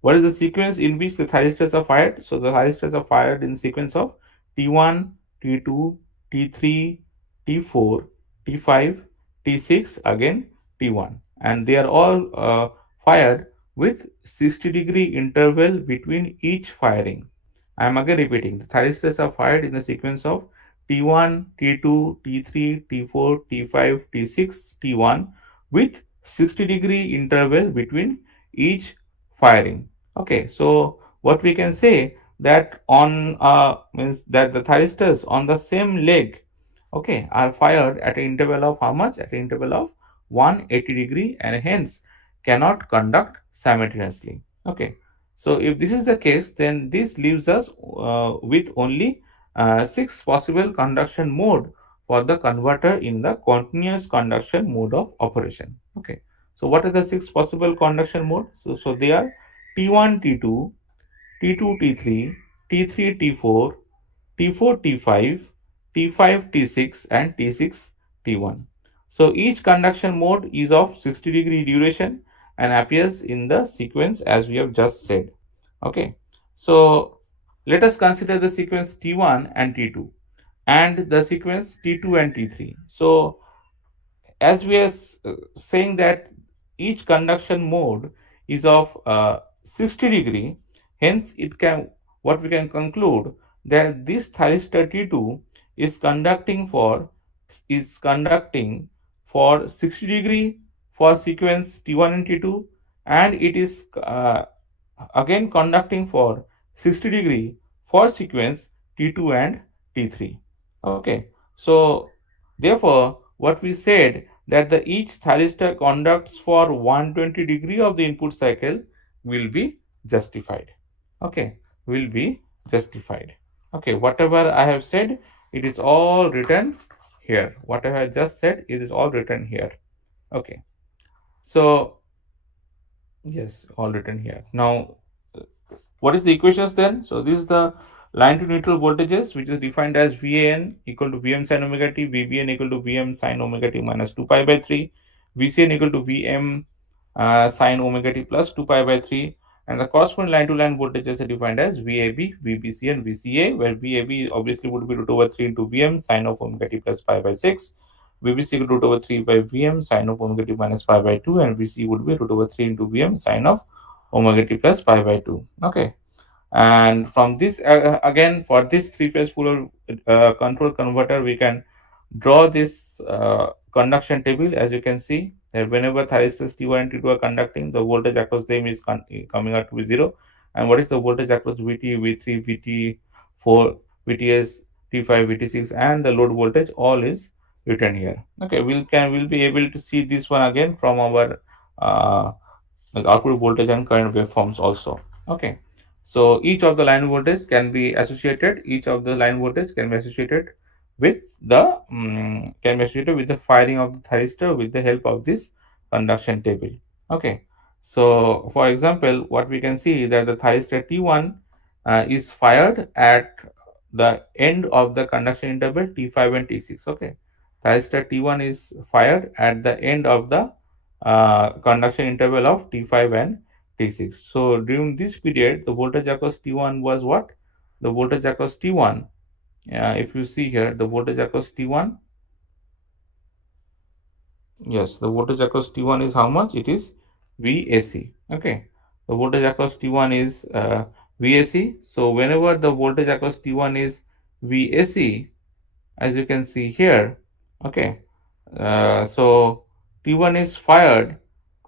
what is the sequence in which the thyristors are fired? So the thyristors are fired in sequence of T1, T2, T3, T4, T5, T6, again T1, and they are all fired with 60-degree interval between each firing. I am again repeating, the thyristors are fired in the sequence of T1, T2, T3, T4, T5, T6, T1 with 60-degree interval between each firing. Okay, so what we can say, that on means that the thyristors on the same leg, okay, are fired at an interval of how much? At an interval of 180 degree, and hence cannot conduct simultaneously. Okay, so if this is the case, then this leaves us with only six possible conduction mode for the converter in the continuous conduction mode of operation. Okay, so what are the six possible conduction mode? So they are T1, T2, T2, T3, T3, T4, T4, T5, T5, T6, and T6, T1. So each conduction mode is of 60-degree duration and appears in the sequence as we have just said. Okay, so let us consider the sequence T1 and T2 and the sequence T2 and T3. So as we are saying that each conduction mode is of 60 degree, hence it can, what we can conclude, that this thyristor T2 is conducting for 60 degree for sequence T1 and T2, and it is again conducting for 60 degree for sequence T2 and T3. Okay, so therefore what we said, that the each thyristor conducts for 120 degree of the input cycle will be justified. Okay, will be justified. Okay, whatever I have said, it is all written here. Whatever I just said, it is all written here. Okay, so yes, all written here. Now what is the equations then? So this is the line to neutral voltages, which is defined as VAN equal to Vm sin omega t, VBN equal to Vm sin omega t minus 2 pi by 3, VCN equal to Vm sin omega t plus 2 pi by 3, and the corresponding line to line voltages are defined as VAB, VBC, and VCA, where VAB obviously would be root over 3 into Vm sin of omega t plus pi by 6. VBC equal to root over 3 by Vm sin of omega t minus pi by 2, and VC would be root over 3 into Vm sin of omega t plus pi by 2. Okay, and from this again, for this three-phase full control converter, we can draw this conduction table. As you can see, that whenever thyristors T1 and T2 are conducting, the voltage across them is coming out to be 0. And what is the voltage across VT, V3, VT4, VTS, T5, VT6, and the load voltage, all is written here. Okay, we'll be able to see this one again from our uh, output voltage and current waveforms also. Okay, so each of the line voltage can be associated, with the firing of the thyristor with the help of this conduction table. Okay, so for example, what we can see, that the thyristor T1 is fired at the end of the conduction interval T5 and T6. Okay, thyristor T1 is fired at the end of the conduction interval of T5 and T6. So during this period, the voltage across T1 was what? The voltage across T1, if you see here, the voltage across T1, yes, the voltage across T1 is how much? It is VAC. Okay, the voltage across T1 is VAC. So whenever the voltage across T1 is VAC, as you can see here, okay, so T1 is fired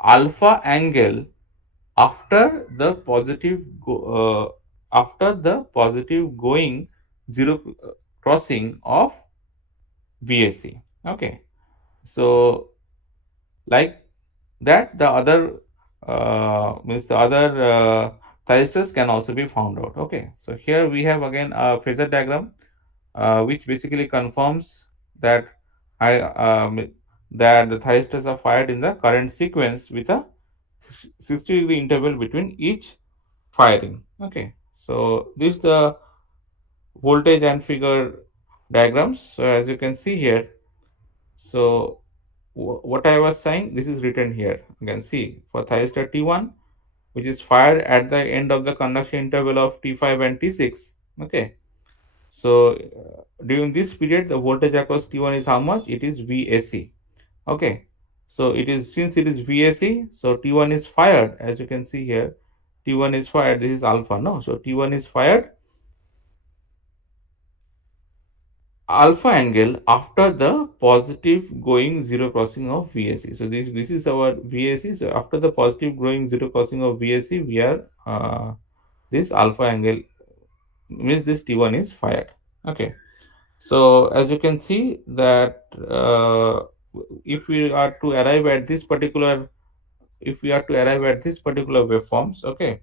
alpha angle after the positive going zero crossing of VAC. Okay, so like that, the other means the other thyristors can also be found out. Okay, so here we have again a phasor diagram which basically confirms that I that the thyristors are fired in the current sequence with a 60-degree interval between each firing. Okay, so this is the voltage and figure diagrams. So as you can see here, so what I was saying, this is written here. You can see for thyristor T1, which is fired at the end of the conduction interval of T5 and T6. Okay, so during this period, the voltage across T1 is how much? It is VAC. Okay, so it is, since it is VAC, so T1 is fired. As you can see here, T1 is fired. This is alpha, no? So T1 is fired alpha angle after the positive going zero crossing of VAC. So this is our VAC. So after the positive going zero crossing of VAC, we are this alpha angle means this T1 is fired. Okay. So as you can see that if we are to arrive at this particular waveforms, okay,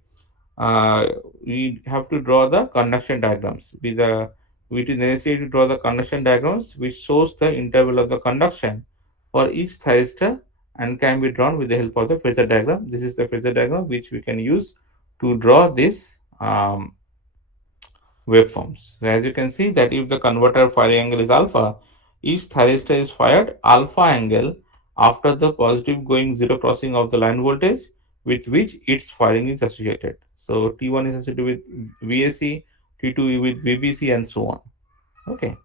uh, we have to draw the conduction diagrams. It is necessary to draw the conduction diagrams which shows the interval of the conduction for each thyristor and can be drawn with the help of the phasor diagram. This is the phasor diagram which we can use to draw this waveforms. So as you can see that if the converter firing angle is alpha, each thyristor is fired alpha angle after the positive going zero crossing of the line voltage with which its firing is associated. So T1 is associated with VAC, T2 with VBC and so on. Okay.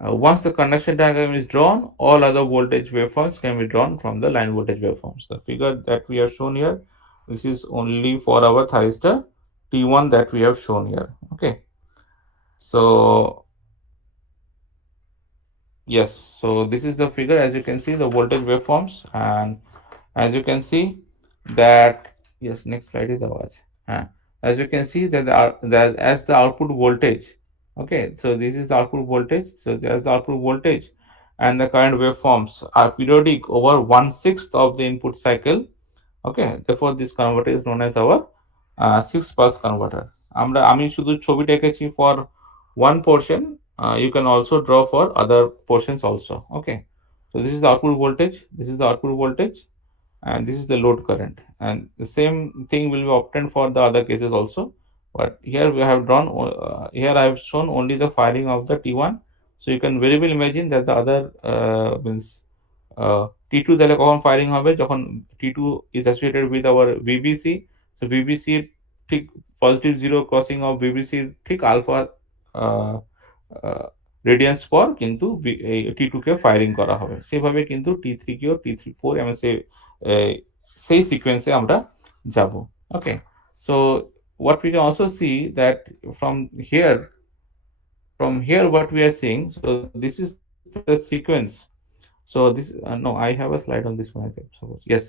Once the conduction diagram is drawn, all other voltage waveforms can be drawn from the line voltage waveforms. The figure that we have shown here, this is only for our thyristor T1 that we have shown here. Okay. So yes, so this is the figure. As you can see, the voltage waveforms, and as you can see that, yes, next slide is the watch. As you can see that as the output voltage, okay, so this is the output voltage. So as the output voltage and the current waveforms are periodic over 1/6 of the input cycle. Okay, therefore this converter is known as our 6 pulse converter. আমি শুধু ছবিটা এঁকেছি for one portion. You can also draw for other portions also. Okay, so this is the output voltage, this is the output voltage, and this is the load current, and the same thing will be obtained for the other cases also, but here we have drawn here I have shown only the firing of the T1. So you can very well imagine that the other means T2 তাহলে কখন firing হবে, যখন T2 is associated with our VBC. So VBC ঠিক positive zero crossing of VBC ঠিক alpha radiance পর কিন্তু T2 কে firing করা হবে, সেভাবে কিন্তু T3 কেও T3 4 এবং সেই সিকোয়েন্সে আমরা যাব. ওকে, so what we can also see that from here what we are seeing, so this is the sequence. So this no, I have a slide on this one, I think, suppose. Yes.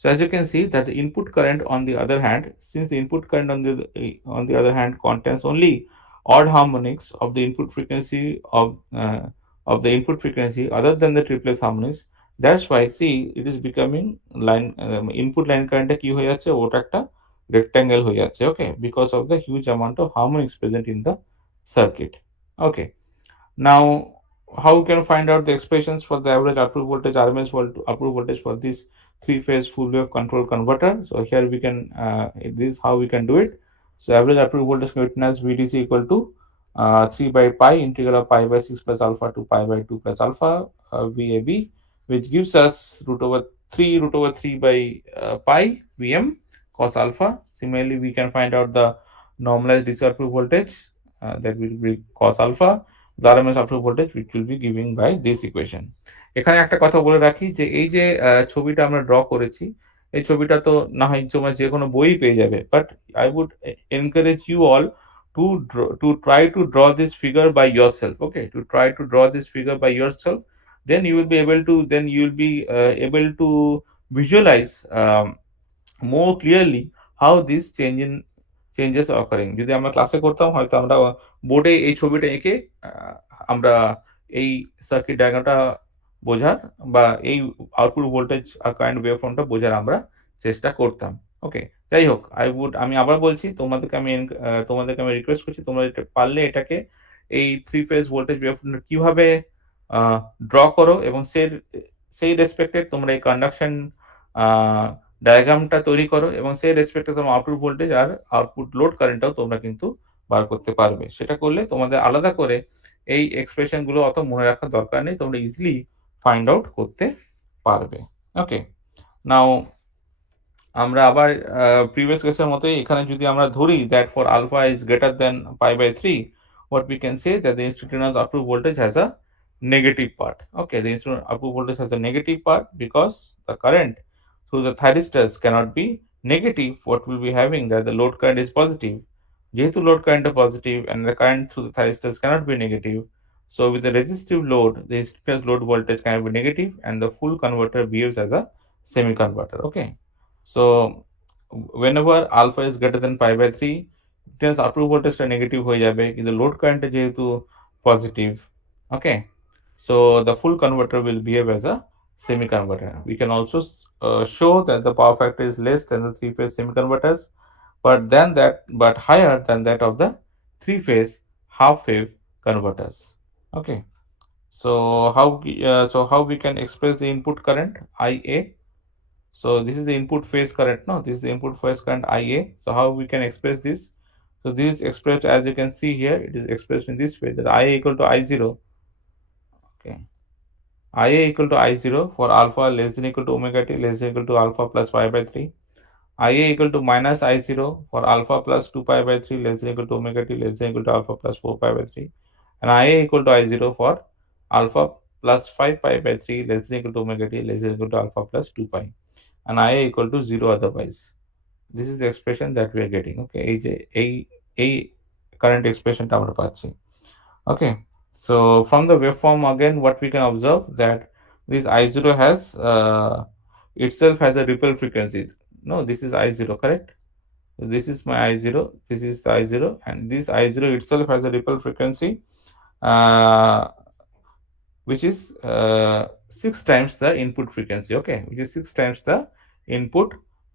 So as you can see that the input current on the other hand, since the input current on the other hand contains only odd harmonics of the input frequency of the input frequency other than the triplet harmonics, that's why see it is becoming line input line current কি হয়ে যাচ্ছে, ওটা একটা rectangle হয়ে যাচ্ছে. Okay, because of the huge amount of harmonics present in the circuit. Okay, now how we can find out the expressions for the average output voltage, RMS output voltage for this three-phase full wave control converter? So here we can this is how we can do it. So average output voltage can be written as VDC equal to 3 by pi integral of pi by 6 plus alpha to pi by 2 plus alpha VAB, which gives us root over 3 by pi VM cos alpha. Similarly, we can find out the normalized DC output voltage that will be cos alpha, the RMS output voltage which will be given by this equation. এখানে একটা কথা বলে রাখি যে এই যে ছবিটা আমরা ড্র করেছি, এই ছবিটা তো না হয় তোমার যে কোনো বই পেয়ে যাবে, but I would encourage you all to try to draw this figure by yourself. Okay, to try to draw this figure by yourself, then you will be able to visualize more clearly how this changes occurring. যদি আমরা ক্লাসে করতাম হয়তো আমরা বোর্ডে এই ছবিটা এঁকে আমরা এই সার্কিট ডায়াগ্রামটা বোঝার বা এই আউটপুট ভোল্টেজ আর কারেন্ট ওয়েভফর্মটা বোঝার আমরা চেষ্টা করতাম. ওকে, যাই হোক, আমি আবার বলছি তোমাদেরকে আমি রিকোয়েস্ট করছি তোমরা পারলে এটাকে এই থ্রি ফেজ ভোল্টেজ ওয়েভফর্মটা কিভাবে ড্র করো এবং সেই রেসপেক্টেড তোমরা এই কন্ডাকশন ডায়াগ্রামটা তৈরি করো এবং সেই রেসপেক্টে তোমার আউটপুট ভোল্টেজ আর আউটপুট লোড কারেন্টটাও তোমরা কিন্তু বার করতে পারবে। সেটা করলে তোমাদের আলাদা করে এই এক্সপ্রেশনগুলো অত মনে রাখার দরকার নেই, তোমরা ইজিলি ফাইন্ড আউট করতে পারবে। ওকে, নাও আমরা আবার প্রিভিয়াস কেসের মতোই এখানে যদি আমরা ধরি that for alpha is greater than pi by 3, what we can say that the instantaneous output voltage has a negative part. Okay, the instantaneous output voltage has a negative part because the current through the thyristors cannot be negative. What we'll be having that the load current is positive. যেহেতু load current is positive and the current through the thyristors cannot be negative, so with the resistive load the instantaneous load voltage cannot be negative and the full converter behaves as a semi converter. Okay, so whenever alpha is greater than pi by 3, টেন্স output ভোল্টেজটা negative হয়ে যাবে কিন্তু load কারেন্টে যেহেতু positive. Okay, so the full converter will behave as a semi converter. We can also show that the power factor is less than the three phase semi converters but higher than that of the three phase half wave converters. Okay, so how we can express the input current IA. So this is the input phase current, no, this is the input phase current IA. So how we can express this? So this is expressed, as you can see here, it is expressed in this way that IA equal to I0. Okay, IA equal to I0 for alpha less than equal to omega t less than equal to alpha plus pi by 3. IA equal to minus I0 for alpha plus 2 pi by 3 less than equal to omega t less than equal to alpha plus 4 pi by 3. And IA equal to I0 for alpha plus 5 pi by 3 less than equal to omega t less than equal to alpha plus 2 pi. And IA equal to 0 otherwise. This is the expression that we are getting. Okay, এই current expression টা আমরা পাচ্ছি। Okay, so from the waveform again what we can observe that this I0 has itself has a ripple frequency. No, this is I0, correct? So this is my I0, this is the I0 and this I0 itself has a ripple frequency uh, which is 6 times the input frequency. Okay, which is 6 times the input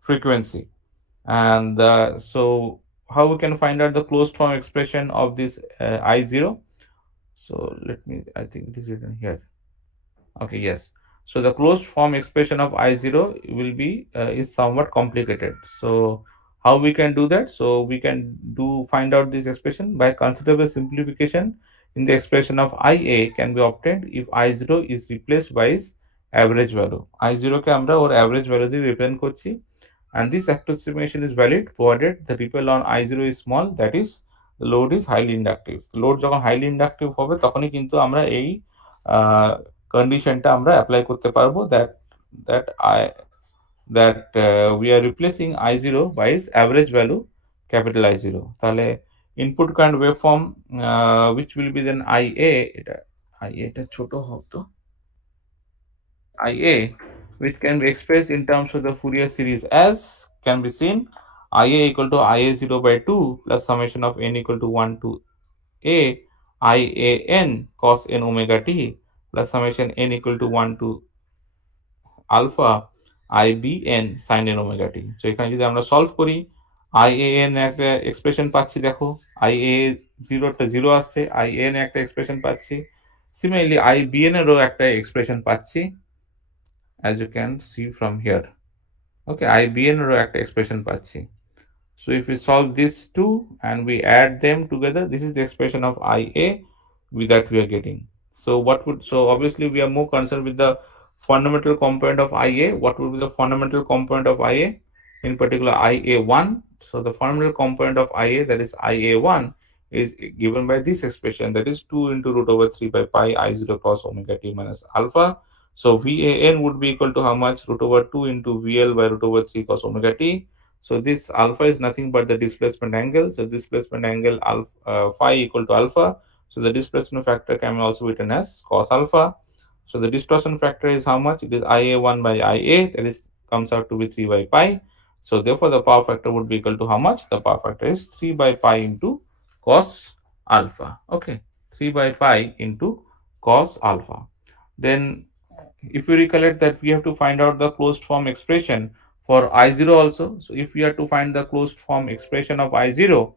frequency. And so how we can find out the closed form expression of this I0? So let me, I think it is written here. Okay, yes, so the closed form expression of I0 will be is somewhat complicated. So how we can do that? So we can find out this expression by considerable simplification. In the expression of IA can be obtained if I0 is replaced by its average value. I0 কে আমরা ওর average value দিয়ে represent করছি and this approximation is valid provided the ripple on I0 is small, that is the load is highly inductive. Load যখন highly inductive হবে তখনই কিন্তু আমরা এই কন্ডিশনটা আমরা অ্যাপ্লাই করতে পারবো that we are replacing I0 by its average value capital I0. তাহলে input current waveform which will be then IA, এটা ছোট হতো IA, which can be expressed in terms of the Fourier series as can be seen IA equal to IA0 by 2 plus summation of n equal to 1 to a IAN cos n omega t plus summation n equal to 1 to alpha IBN sin n omega t. So এখানে যদি আমরা solve করি IAN একটা expression পাচ্ছি, দেখো IA0 টা 0 আসছে, IAN একটা এক্সপ্রেশন পাচ্ছি, সিমিলারলি IBN এরও একটা এক্সপ্রেশন পাচ্ছি as you can see from here. Okay, IBN এরও একটা এক্সপ্রেশন পাচ্ছি। So if we solve these two and we add them together, this is the expression of IA that we are getting. So obviously we are more concerned with the fundamental component of IA. What would be the fundamental component of IA? In particular IA1. So the fundamental component of IA, that is IA1, is given by this expression, that is 2 into root over 3 by pi I0 cos omega t minus alpha. So VAN would be equal to how much? Root over 2 into VL by root over 3 cos omega t. So this alpha is nothing but the displacement angle. So displacement angle phi equal to alpha. So the displacement factor can be also written as cos alpha. So the distortion factor is how much? It is IA1 by IA, that is comes out to be 3 by pi. So therefore the power factor would be equal to how much? The power factor is 3 by pi into cos alpha. Okay, 3 by pi into cos alpha. Then if you recollect that we have to find out the closed form expression for I0 also. So if we are to find the closed form expression of I0,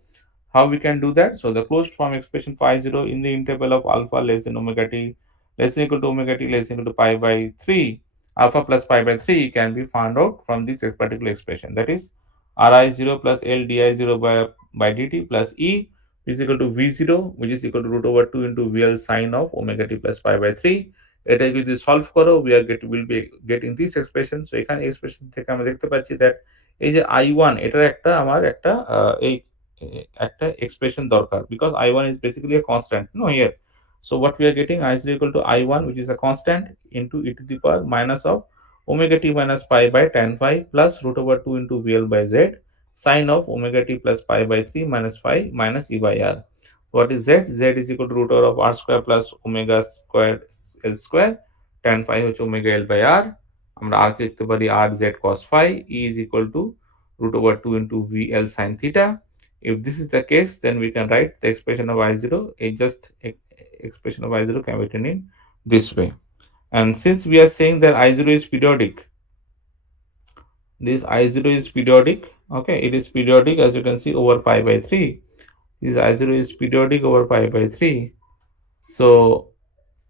how we can do that? So the closed form expression for I0 in the interval of alpha less than omega t less than equal to omega t less than equal to pi by 3. alpha plus pi by 3 can be found out from this particular expression, that is Ri0 plus L di0 by dt plus E is equal to V0, which is equal to root over 2 into VL sine of omega t plus pi by 3. এটা যদি solve করো will be getting this expression. So এখানে expression থেকে আমরা দেখতে পাচ্ছি that এই যে I1 এটার একটা আমার একটা এই একটা এক্সপ্রেশন দরকার, because I1 is basically a constant no here. So what we are getting, I is equal to I1, which is a constant, into e to the power minus of omega t minus pi by tan phi plus root over 2 into VL by Z sine of omega t plus pi by 3 minus phi minus E by R. What is Z? Z is equal to root over of R square plus omega square L square, tan phi হচ্ছে omega L by R, আমরা R কে লিখতে পারি R Z cos phi, E is equal to root over 2 into VL sin theta. If this is the case, then we can write the expression of I0, expression of I0 can be written in this way. And since we are saying that I0 is periodic, this I0 is periodic, okay, it is periodic as you can see over pi by 3. This I0 is periodic over pi by 3. So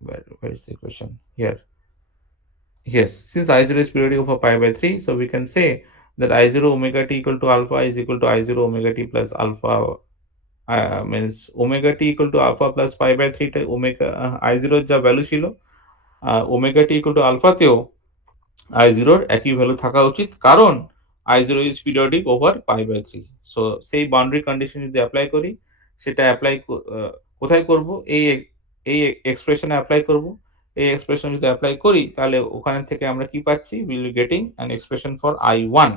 where is the equation here? Yes, since I0 is periodic over pi by 3, so we can say that I0 omega t equal to alpha is equal to I0 omega t plus alpha, means omega t equal to alpha plus pi by 3 omega I0 যা value ছিল omega t equal to alpha তেও I0 একই value থাকা উচিত, কারণ I0 is periodic over pi by 3. So সেই boundary condition যদি apply করি, সেটা অ্যাপ্লাই কোথায় করব, এই এই এক্সপ্রেশনে অ্যাপ্লাই করব। এই এক্সপ্রেশন যদি অ্যাপ্লাই করি, তাহলে ওখানে থেকে আমরা কি পাচ্ছি, will be getting an expression for I1.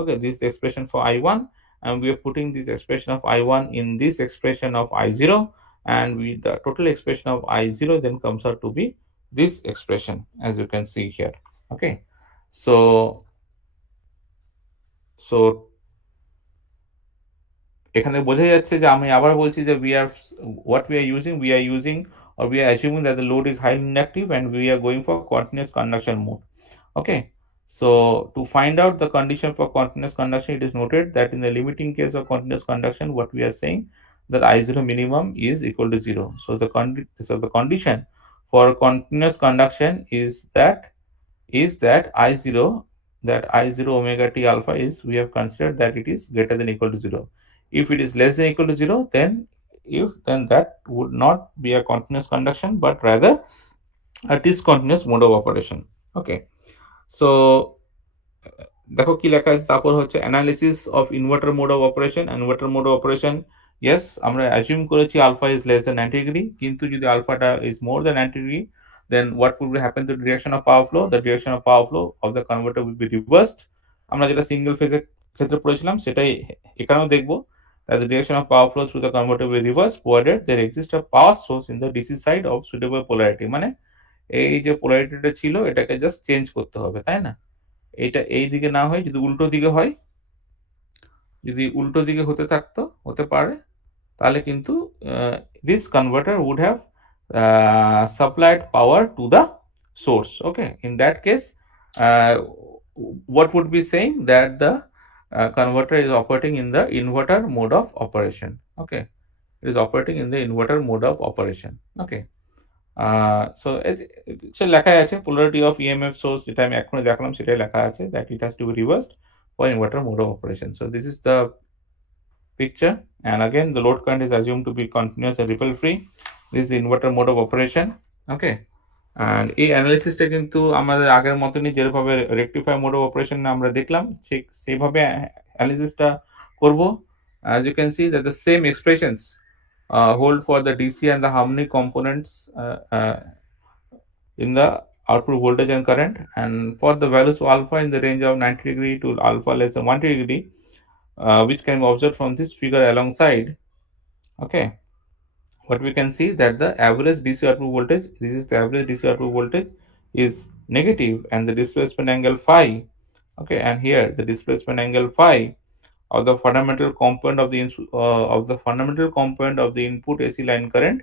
Okay, this is the expression for I1, and we are putting this expression of I1 in this expression of I0, and the total expression of I0 then comes out to be this expression, as you can see here. Okay, so এখানে বোঝা যাচ্ছে যে আমি আবার বলছি যে what we are using or we are assuming that the load is highly inductive and we are going for continuous conduction mode. Okay, so to find out the condition for continuous conduction, it is noted that in the limiting case of continuous conduction, what we are saying, that I0 minimum is equal to 0. So the condition for continuous conduction is that I0 omega t alpha is, we have considered that it is greater than equal to 0. If it is less than equal to 0, then that would not be a continuous conduction, but rather a discontinuous mode of operation. Okay, so দেখো কি লেখা আছে, তারপর হচ্ছে analysis of inverter mode of operation. Inverter mode of operation, yes, আমরা assume করেছি alpha is less than 90 degree, কিন্তু যদি আলফাটা is more than 90 degree, then what will happen to the direction of power flow? The direction of power flow of the converter will be reversed. আমরা যেটা single ফেজের ক্ষেত্রে পড়েছিলাম, সেটাই এখানেও দেখবো, that the direction of power flow through the converter will be reversed provided there exists a power source in the DC side of suitable polarity. মানে এই যে পোলারিটিটা ছিল, এটাকে জাস্ট চেঞ্জ করতে হবে, তাই না? এটা এই দিকে না হয়, যদি উল্টো দিকে হয়, যদি উল্টো দিকে হতে পারে, তাহলে কিন্তু this converter would have supplied power to the source. Okay, in that case, what would be saying that the converter is operating in the inverter mode of operation. Okay, it is operating in the inverter mode of operation. Okay, so সে লেখাই আছে polarity of EMF source, যেটা আমি এখনো দেখলাম সেটাই লেখা আছে, that it has to be reversed for inverter mode of operation. So this is the picture, and again the load current is assumed to be continuous and ripple free. This is the inverter mode of operation. Okay, and এই অ্যানালিসিসটা কিন্তু আমাদের আগের মতনই, যেভাবে rectifier mode of operation আমরা দেখলাম, সেইভাবে অ্যানালিসিসটা করব. As you can see that the same expressions hold for the DC and the harmonic components in the output voltage and current, and for the values of alpha in the range of 90 degree to alpha less than 120 degree, which can be observed from this figure alongside. Okay, what we can see that the average DC output voltage, this is the average DC output voltage, is negative, and the displacement angle phi, okay, and here the displacement angle phi of the fundamental component of the input AC line current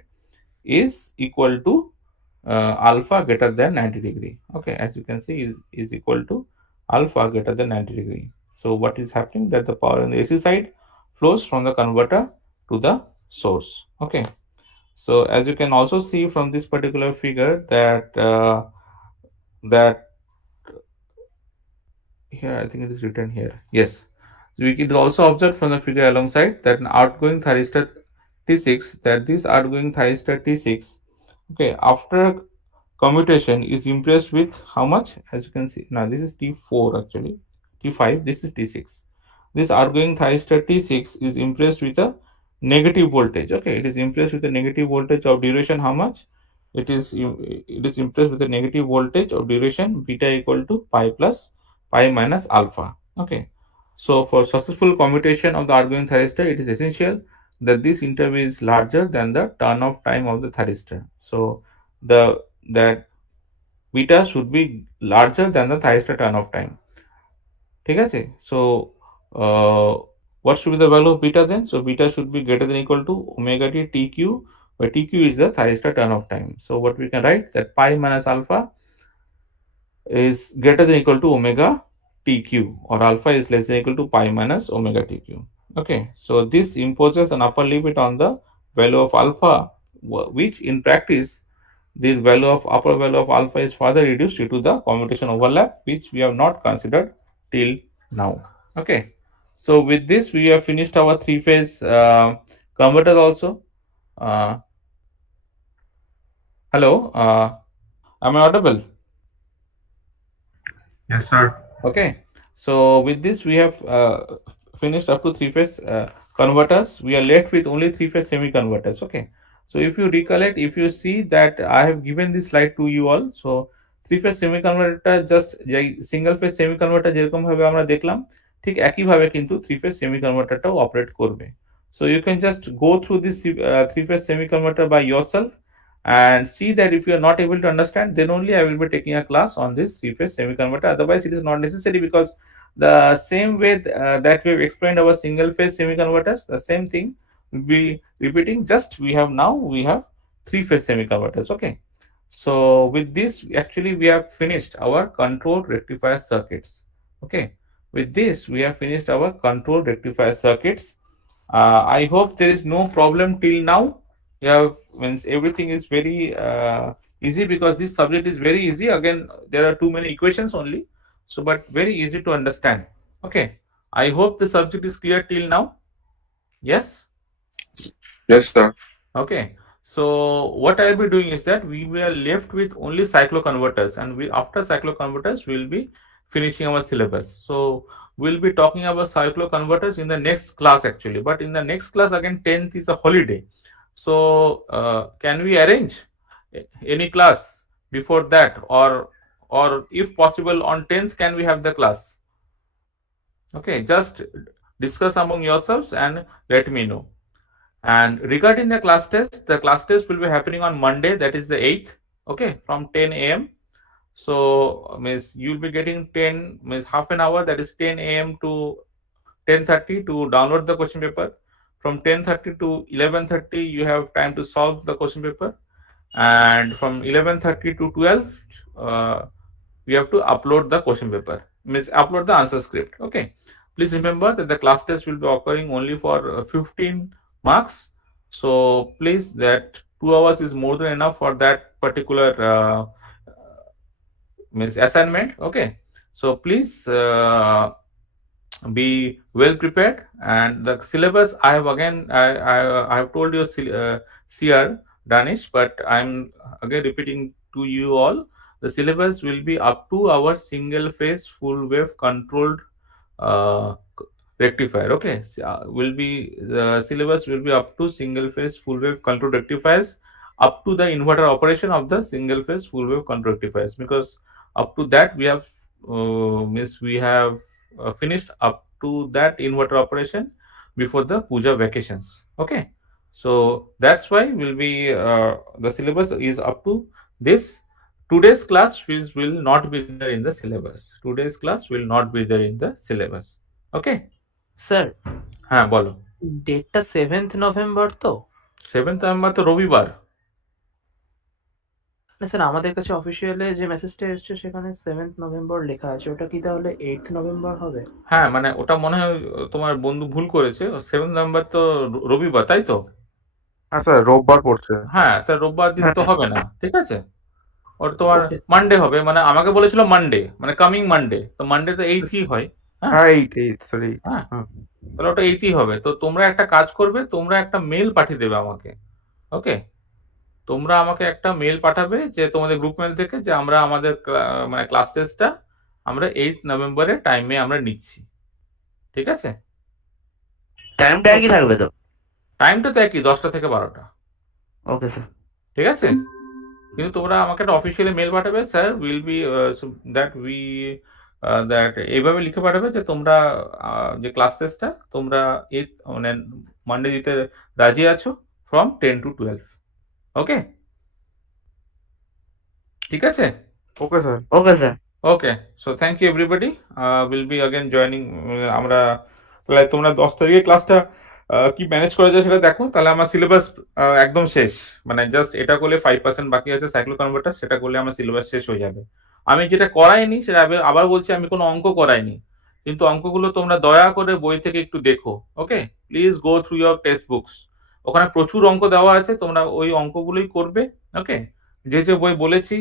is equal to alpha greater than 90 degree. Okay, as you can see, is equal to alpha greater than 90 degree. So what is happening, that the power on the AC side flows from the converter to the source. Okay, so as you can also see from this particular figure that here I think it is written here. Yes. It is also observed from the figure alongside that an outgoing thyristor T6, that this outgoing thyristor T6, okay, after commutation is impressed with how much? As you can see, now this is T4 actually, T5, this is T6. This outgoing thyristor T6 is impressed with a negative voltage. Okay, it is impressed with a negative voltage of duration how much? It is impressed with a negative voltage of duration beta equal to pi plus pi minus alpha. Okay, so for successful commutation of the outgoing thyristor, it is essential that this interval is larger than the turn off time of the thyristor. So the that beta should be larger than the thyristor turn off time. ঠিক আছে? So uh, what should be the value of beta then? So beta should be greater than equal to omega t tq, where tq is the thyristor turn off time. So what we can write, that pi minus alpha is greater than equal to omega tq, or alpha is less than equal to pi minus omega tq. Okay, so this imposes an upper limit on the value of alpha, which in practice this value of upper value of alpha is further reduced due to the commutation overlap, which we have not considered till now. Okay, so with this we have finished our three-phase converter also. Uh, Hello, am I audible? Yes, sir. Okay, so with this we have finished up to three-phase converters. We are left with only three-phase semi-converters. Okay, so if you recollect, if you see that I have given this slide to you all, so three-phase semi-converter just single phase semi converter যেরকম ভাবে আমরা দেখলাম, ঠিক একই ভাবে কিন্তু three phase semi কনভার্টারটাও operate করবে. So you can just go through this three-phase semi converter by yourself and see that if you are not able to understand, then only I will be taking a class on this three-phase semi converter. Otherwise it is not necessary, because the same way that we have explained our single phase semi converters, the same thing will be repeating, just we have three-phase semi converters. Okay, so with this actually we have finished our control rectifier circuits. Okay, with this we have finished our control rectifier circuits. I hope there is no problem till now. Yeah, means everything is very easy, because this subject is very easy. Again, there are too many equations only, so but very easy to understand. Okay, I hope the subject is clear till now. Yes. Yes, sir. Okay, so what I'll be doing is that we were left with only cycloconverters, and we after cycloconverters we'll be finishing our syllabus. So we'll be talking about cycloconverters in the next class actually, but in the next class again 10th is a holiday. So can we arrange any class before that, or if possible on 10th can we have the class? Okay, just discuss among yourselves and let me know. And regarding the class test will be happening on Monday, that is the 8th, okay, from 10 a.m. So means you'll be getting 10 means half an hour, that is 10 a.m. to 10:30 to download the question paper. From 10:30 to 11:30 you have time to solve the question paper, and from 11:30 to 12 we have to upload the question paper, means upload the answer script. Okay, please remember that the class test will be occurring only for 15 marks, so please, that 2 hours is more than enough for that particular means assignment. Okay, so please be well prepared, and the syllabus I have again I have told you CR Danish, but I'm again repeating to you all, the syllabus will be up to our single phase full wave controlled uh, rectifier. Okay, will be the syllabus will be up to single phase full wave control rectifiers, up to the inverter operation of the single phase full wave control rectifiers, because up to that we have means we have finished up to that inverter operation before the puja vacations. Okay, so that's why will be the syllabus is up to this. Today's class will not be there in the syllabus. Today's class will not be there in the syllabus. Okay. Sir হ্যাঁ বলো। ডেটটা 7th November তো? 7th November তো রবিবার। না sir, আমাদের কাছে অফিসিয়ালে যে মেসেজটা এসছে সেখানে 7th নভেম্বর লেখা আছে, ওটা কি তাহলে 8th নভেম্বর হবে? হ্যাঁ, মানে ওটা মনে হয় তোমার বন্ধু ভুল করেছে। 7th নভেম্বর তো রবিবার, তাই তো? হ্যাঁ স্যার, রোববার পড়ছে। হ্যাঁ, তা রোববার দিন তো হবে না, ঠিক আছে? ওর তোমার Okay. মানডে হবে, মানে আমাকে বলেছিল মানডে, মানে কামিং মানডে, তো মানডে তো 8th হয়। হ্যাঁ হ্যাঁ 8 সরি হ্যাঁ, হ্যাঁ তাহলে ওটা 8th হবে। তো তোমরা একটা কাজ করবে, তোমরা একটা মেল পাঠিয়ে দেবে আমাকে। ওকে, তোমরা আমাকে একটা মেল পাঠাবে যে তোমাদের গ্রুপ মেল থেকে, যে আমরা আমাদের মানে ক্লাস টেস্টটা আমরা 8 নভেম্বরের টাইমে আমরা নিচ্ছি। ঠিক আছে, টাইমটা একই থাকবে তো? টাইমটা তো একই, 10টা থেকে 12টা। Okay sir. ঠিক আছে, কিন্তু তোমরা আমাকে একটা অফিসিয়ালি মেল পাঠাবে, sir will be that we that এইভাবে লিখে পাঠাবে যে তোমরা যে ক্লাস টেস্টটা তোমরা এই মানে মানডে দিতে রাজি আছো ফ্রম 10 to 12। ওকে, ঠিক আছে। Okay sir. Okay sir. Okay, so thank you everybody, will be again joining. আমরা তাহলে তোমরা 10 তারিখে ক্লাসটা কি ম্যানেজ করা যায় সেটা দেখো। তাহলে আমার সিলেবাস একদম শেষ, মানে জাস্ট এটা করলে 5% বাকি আছে সাইক্লো কনভার্টার, সেটা করলে আমার সিলেবাস শেষ হয়ে যাবে। আমি যেটা করাইনি সেটা আবার বলছি, আমি কোনো অঙ্ক করাইনি, কিন্তু অঙ্কগুলো তোমরা দয়া করে বই থেকে একটু দেখো। Okay, please go through your text books, ওখানে প্রচুর অঙ্ক দেওয়া আছে, তোমরা ওই অঙ্কগুলোই করবে। ওকে, যে যে বই বলেছি,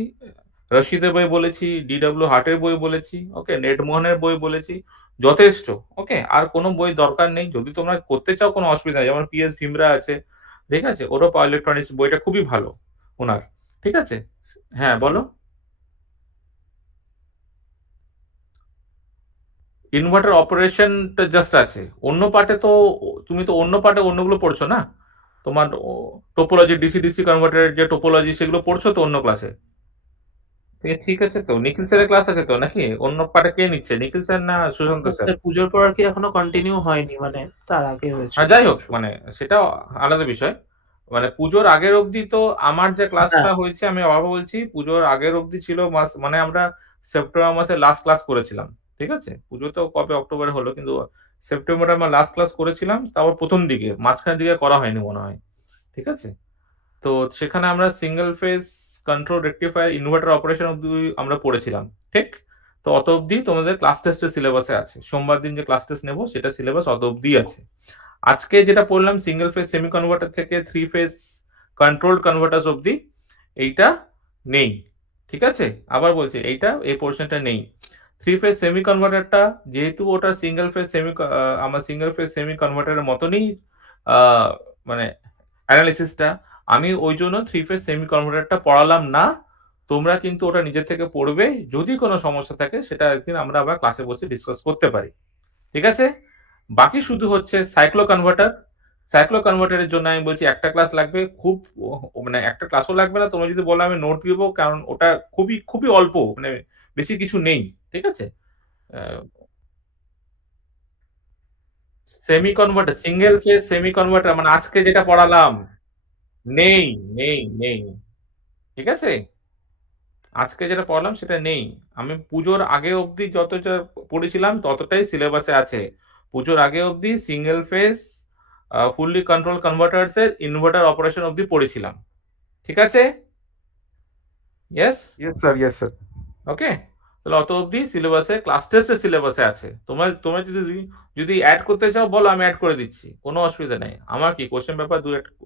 রশিদের বই বলেছি, DW হার্টের বই বলেছি, ওকে, নেটমোহনের বই বলেছি, যথেষ্ট। ওকে, আর কোনো বই দরকার নেই। যদি তোমরা করতে চাও কোনো অসুবিধা নেই, যেমন PS ভীমরা আছে, ঠিক আছে, ওরও পাওয়ার ইলেকট্রনিক্স বইটা খুবই ভালো ওনার। ঠিক আছে, হ্যাঁ বলো। ইনভার্টার অপারেশনটা জাস্ট আছে, অন্য পার্টে তো তুমি তো অন্য পার্টে অন্যগুলো পড়ছো না, তোমার টোপোলজি, DC-DC কনভার্টারের যে টোপোলজি সেগুলো পড়ছো তো অন্য ক্লাসে। ঠিক আছে, তো নিখিল স্যারের ক্লাস আছে তো নাকি? অন্য পার্টে কে নিচ্ছে, নিখিল স্যার না সুশান্ত স্যার? স্যার পুজোর পর আর কি এখনো কন্টিনিউ হয়নি, মানে তার আগে হয়েছিল। যাই হোক, মানে সেটা আলাদা বিষয়। মানে পুজোর আগের অবধি তো আমার যে ক্লাসটা হ্যাঁ। হয়েছে, আমি আবার বলছি, পুজোর আগের অবধি ছিল মাস, মানে আমরা সেপ্টেম্বর মাসে লাস্ট ক্লাস করেছিলাম। ঠিক আছে, পুজো তো কবে অক্টোবরে হলো, কিন্তু সেপ্টেম্বরে আমরা লাস্ট ক্লাস করেছিলাম, তারপর প্রথম দিকে মাঝখানের দিকে করা হয়নি মনে হয়। ঠিক আছে, তো সেখানে আমরা single phase control rectifier inverter operation অব্দি আমরা পড়েছিলাম। ঠিক, তো অত অবধি তোমাদের ক্লাস টেস্টের সিলেবাসে আছে, সোমবার দিন যে ক্লাস টেস্ট নেবো সেটা সিলেবাস অত অবধি আছে। আজকে যেটা পড়লাম সিঙ্গেল ফেজ সেমি কনভার্টার থেকে 3 ফেজ কন্ট্রোল কনভার্টার অবধি, এইটা নেই। ঠিক আছে, আবার বলছি, এইটা এই পোর্শনটা নেই। 3 ফেজ সেমি কনভার্টারটা যেহেতু ওটা সিঙ্গেল ফেজ সেমি, আমার সিঙ্গেল ফেজ সেমি কনভার্টারের মতনই মানে অ্যানালিসিসটা, আমি ওই জন্য 3 ফেজ সেমি কনভার্টারটা পড়ালাম না। তোমরা কিন্তু ওটা নিজে থেকে পড়বে, যদি কোনো সমস্যা থাকে সেটা একদিন আমরা আবার ক্লাসে বসে ডিসকাস করতে পারি। ঠিক আছে, বাকি শুধু হচ্ছে সাইক্লো কনভার্টার। সাইক্লো কনভার্টারের জন্য আমি বলছি একটা ক্লাস লাগবে, খুব মানে একটা ক্লাসও লাগবে না, তোমরা যদি বলো আমি নোট দিব, কারণ ওটা খুবই খুবই অল্প, মানে বেশি কিছু নেই। ঠিক আছে, semi converter, single phase semi converter মানে আজকে যেটা পড়ালাম, নেই নেই নেই। ঠিক আছে, আজকে যেটা পড়লাম সেটা নেই। আমি পুজোর আগে অবধি যতটা পড়েছিলাম ততটাই সিলেবাসে আছে। পুজোর আগে অবধি single phase fully control converters এর ইনভার্টার অপারেশন অবধি পড়েছিলাম। ঠিক আছে, ইয়েস, ইয়েস স্যার। ওকে, তাহলে অত অবধি সিলেবাসে, ক্লাস টেস্টের সিলেবাসে আছে। তোমরা তোমরা যদি যদি অ্যাড করতে চাও বলো, আমি অ্যাড করে দিচ্ছি, কোনো অসুবিধা নেই। আমার কি কোশ্চেন পেপার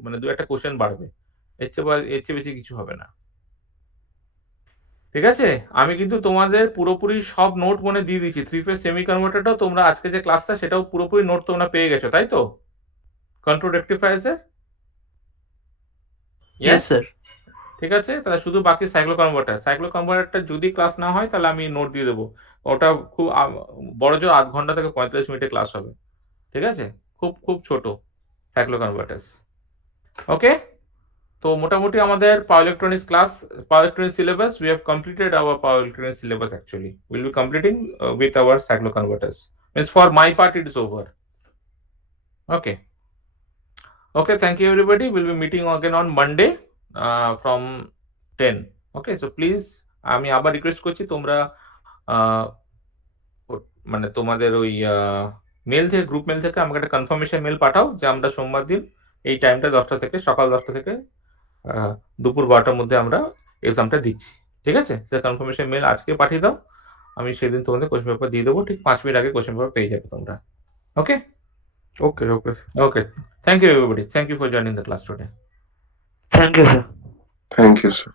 মানে দু একটা কোশ্চেন বাড়বে, এর চেয়ে বেশি কিছু হবে না। ঠিক আছে, আমি কিন্তু তোমাদের পুরোপুরি সব নোট মনে দিয়ে দিচ্ছি। 3 ফেজ সেমি কনভার্টারটাও তোমরা আজকে যে ক্লাসটা সেটাও পুরোপুরি নোট তোমরা পেয়ে গেছো, তাই তো? কন্ট্রোল রেকটিফায়ার্স এর, ইয়েস স্যার। ঠিক আছে, তাহলে শুধু বাকি সাইক্লো কনভার্টার। সাইক্লো কনভার্টারটা যদি ক্লাস না হয় তাহলে আমি নোট দিয়ে দেবো। ওটা খুব বড় জোর আধ ঘন্টা থেকে 45 মিনিটের ক্লাস হবে। ঠিক আছে, খুব খুব ছোট সাইক্লো কনভার্টার্স। ওকে, তো মোটামুটি আমাদের power electronics class, power electronics syllabus, we have completed our power electronics syllabus actually. We'll be completing with our cyclo converters. Means for my part it is over. Okay. Okay, thank you everybody. We'll be meeting again on Monday from 10. Okay, so please আমি আবার request করছি তোমরা মানে তোমাদের ওই mail থেকে, group mail থেকে আমাকে একটা কনফার্মেশন মেল পাঠাও যে আমরা সোমবার দিন এই টাইমটা 10টা থেকে, সকাল 10টা থেকে দুপুর 12টার মধ্যে আমরা এক্সামটা দিচ্ছি। ঠিক আছে, সে কনফার্মেশন মেল আজকে পাঠিয়ে দাও, আমি সেদিন তোমাদের কোশ্চেন পেপার দিয়ে দেবো, ঠিক 5 মিনিট আগে কোশ্চেন পেপার পেয়ে যাবে তোমরা। Okay okay okay okay, thank you everybody, thank you for joining the class today. Thank you sir. Thank you sir.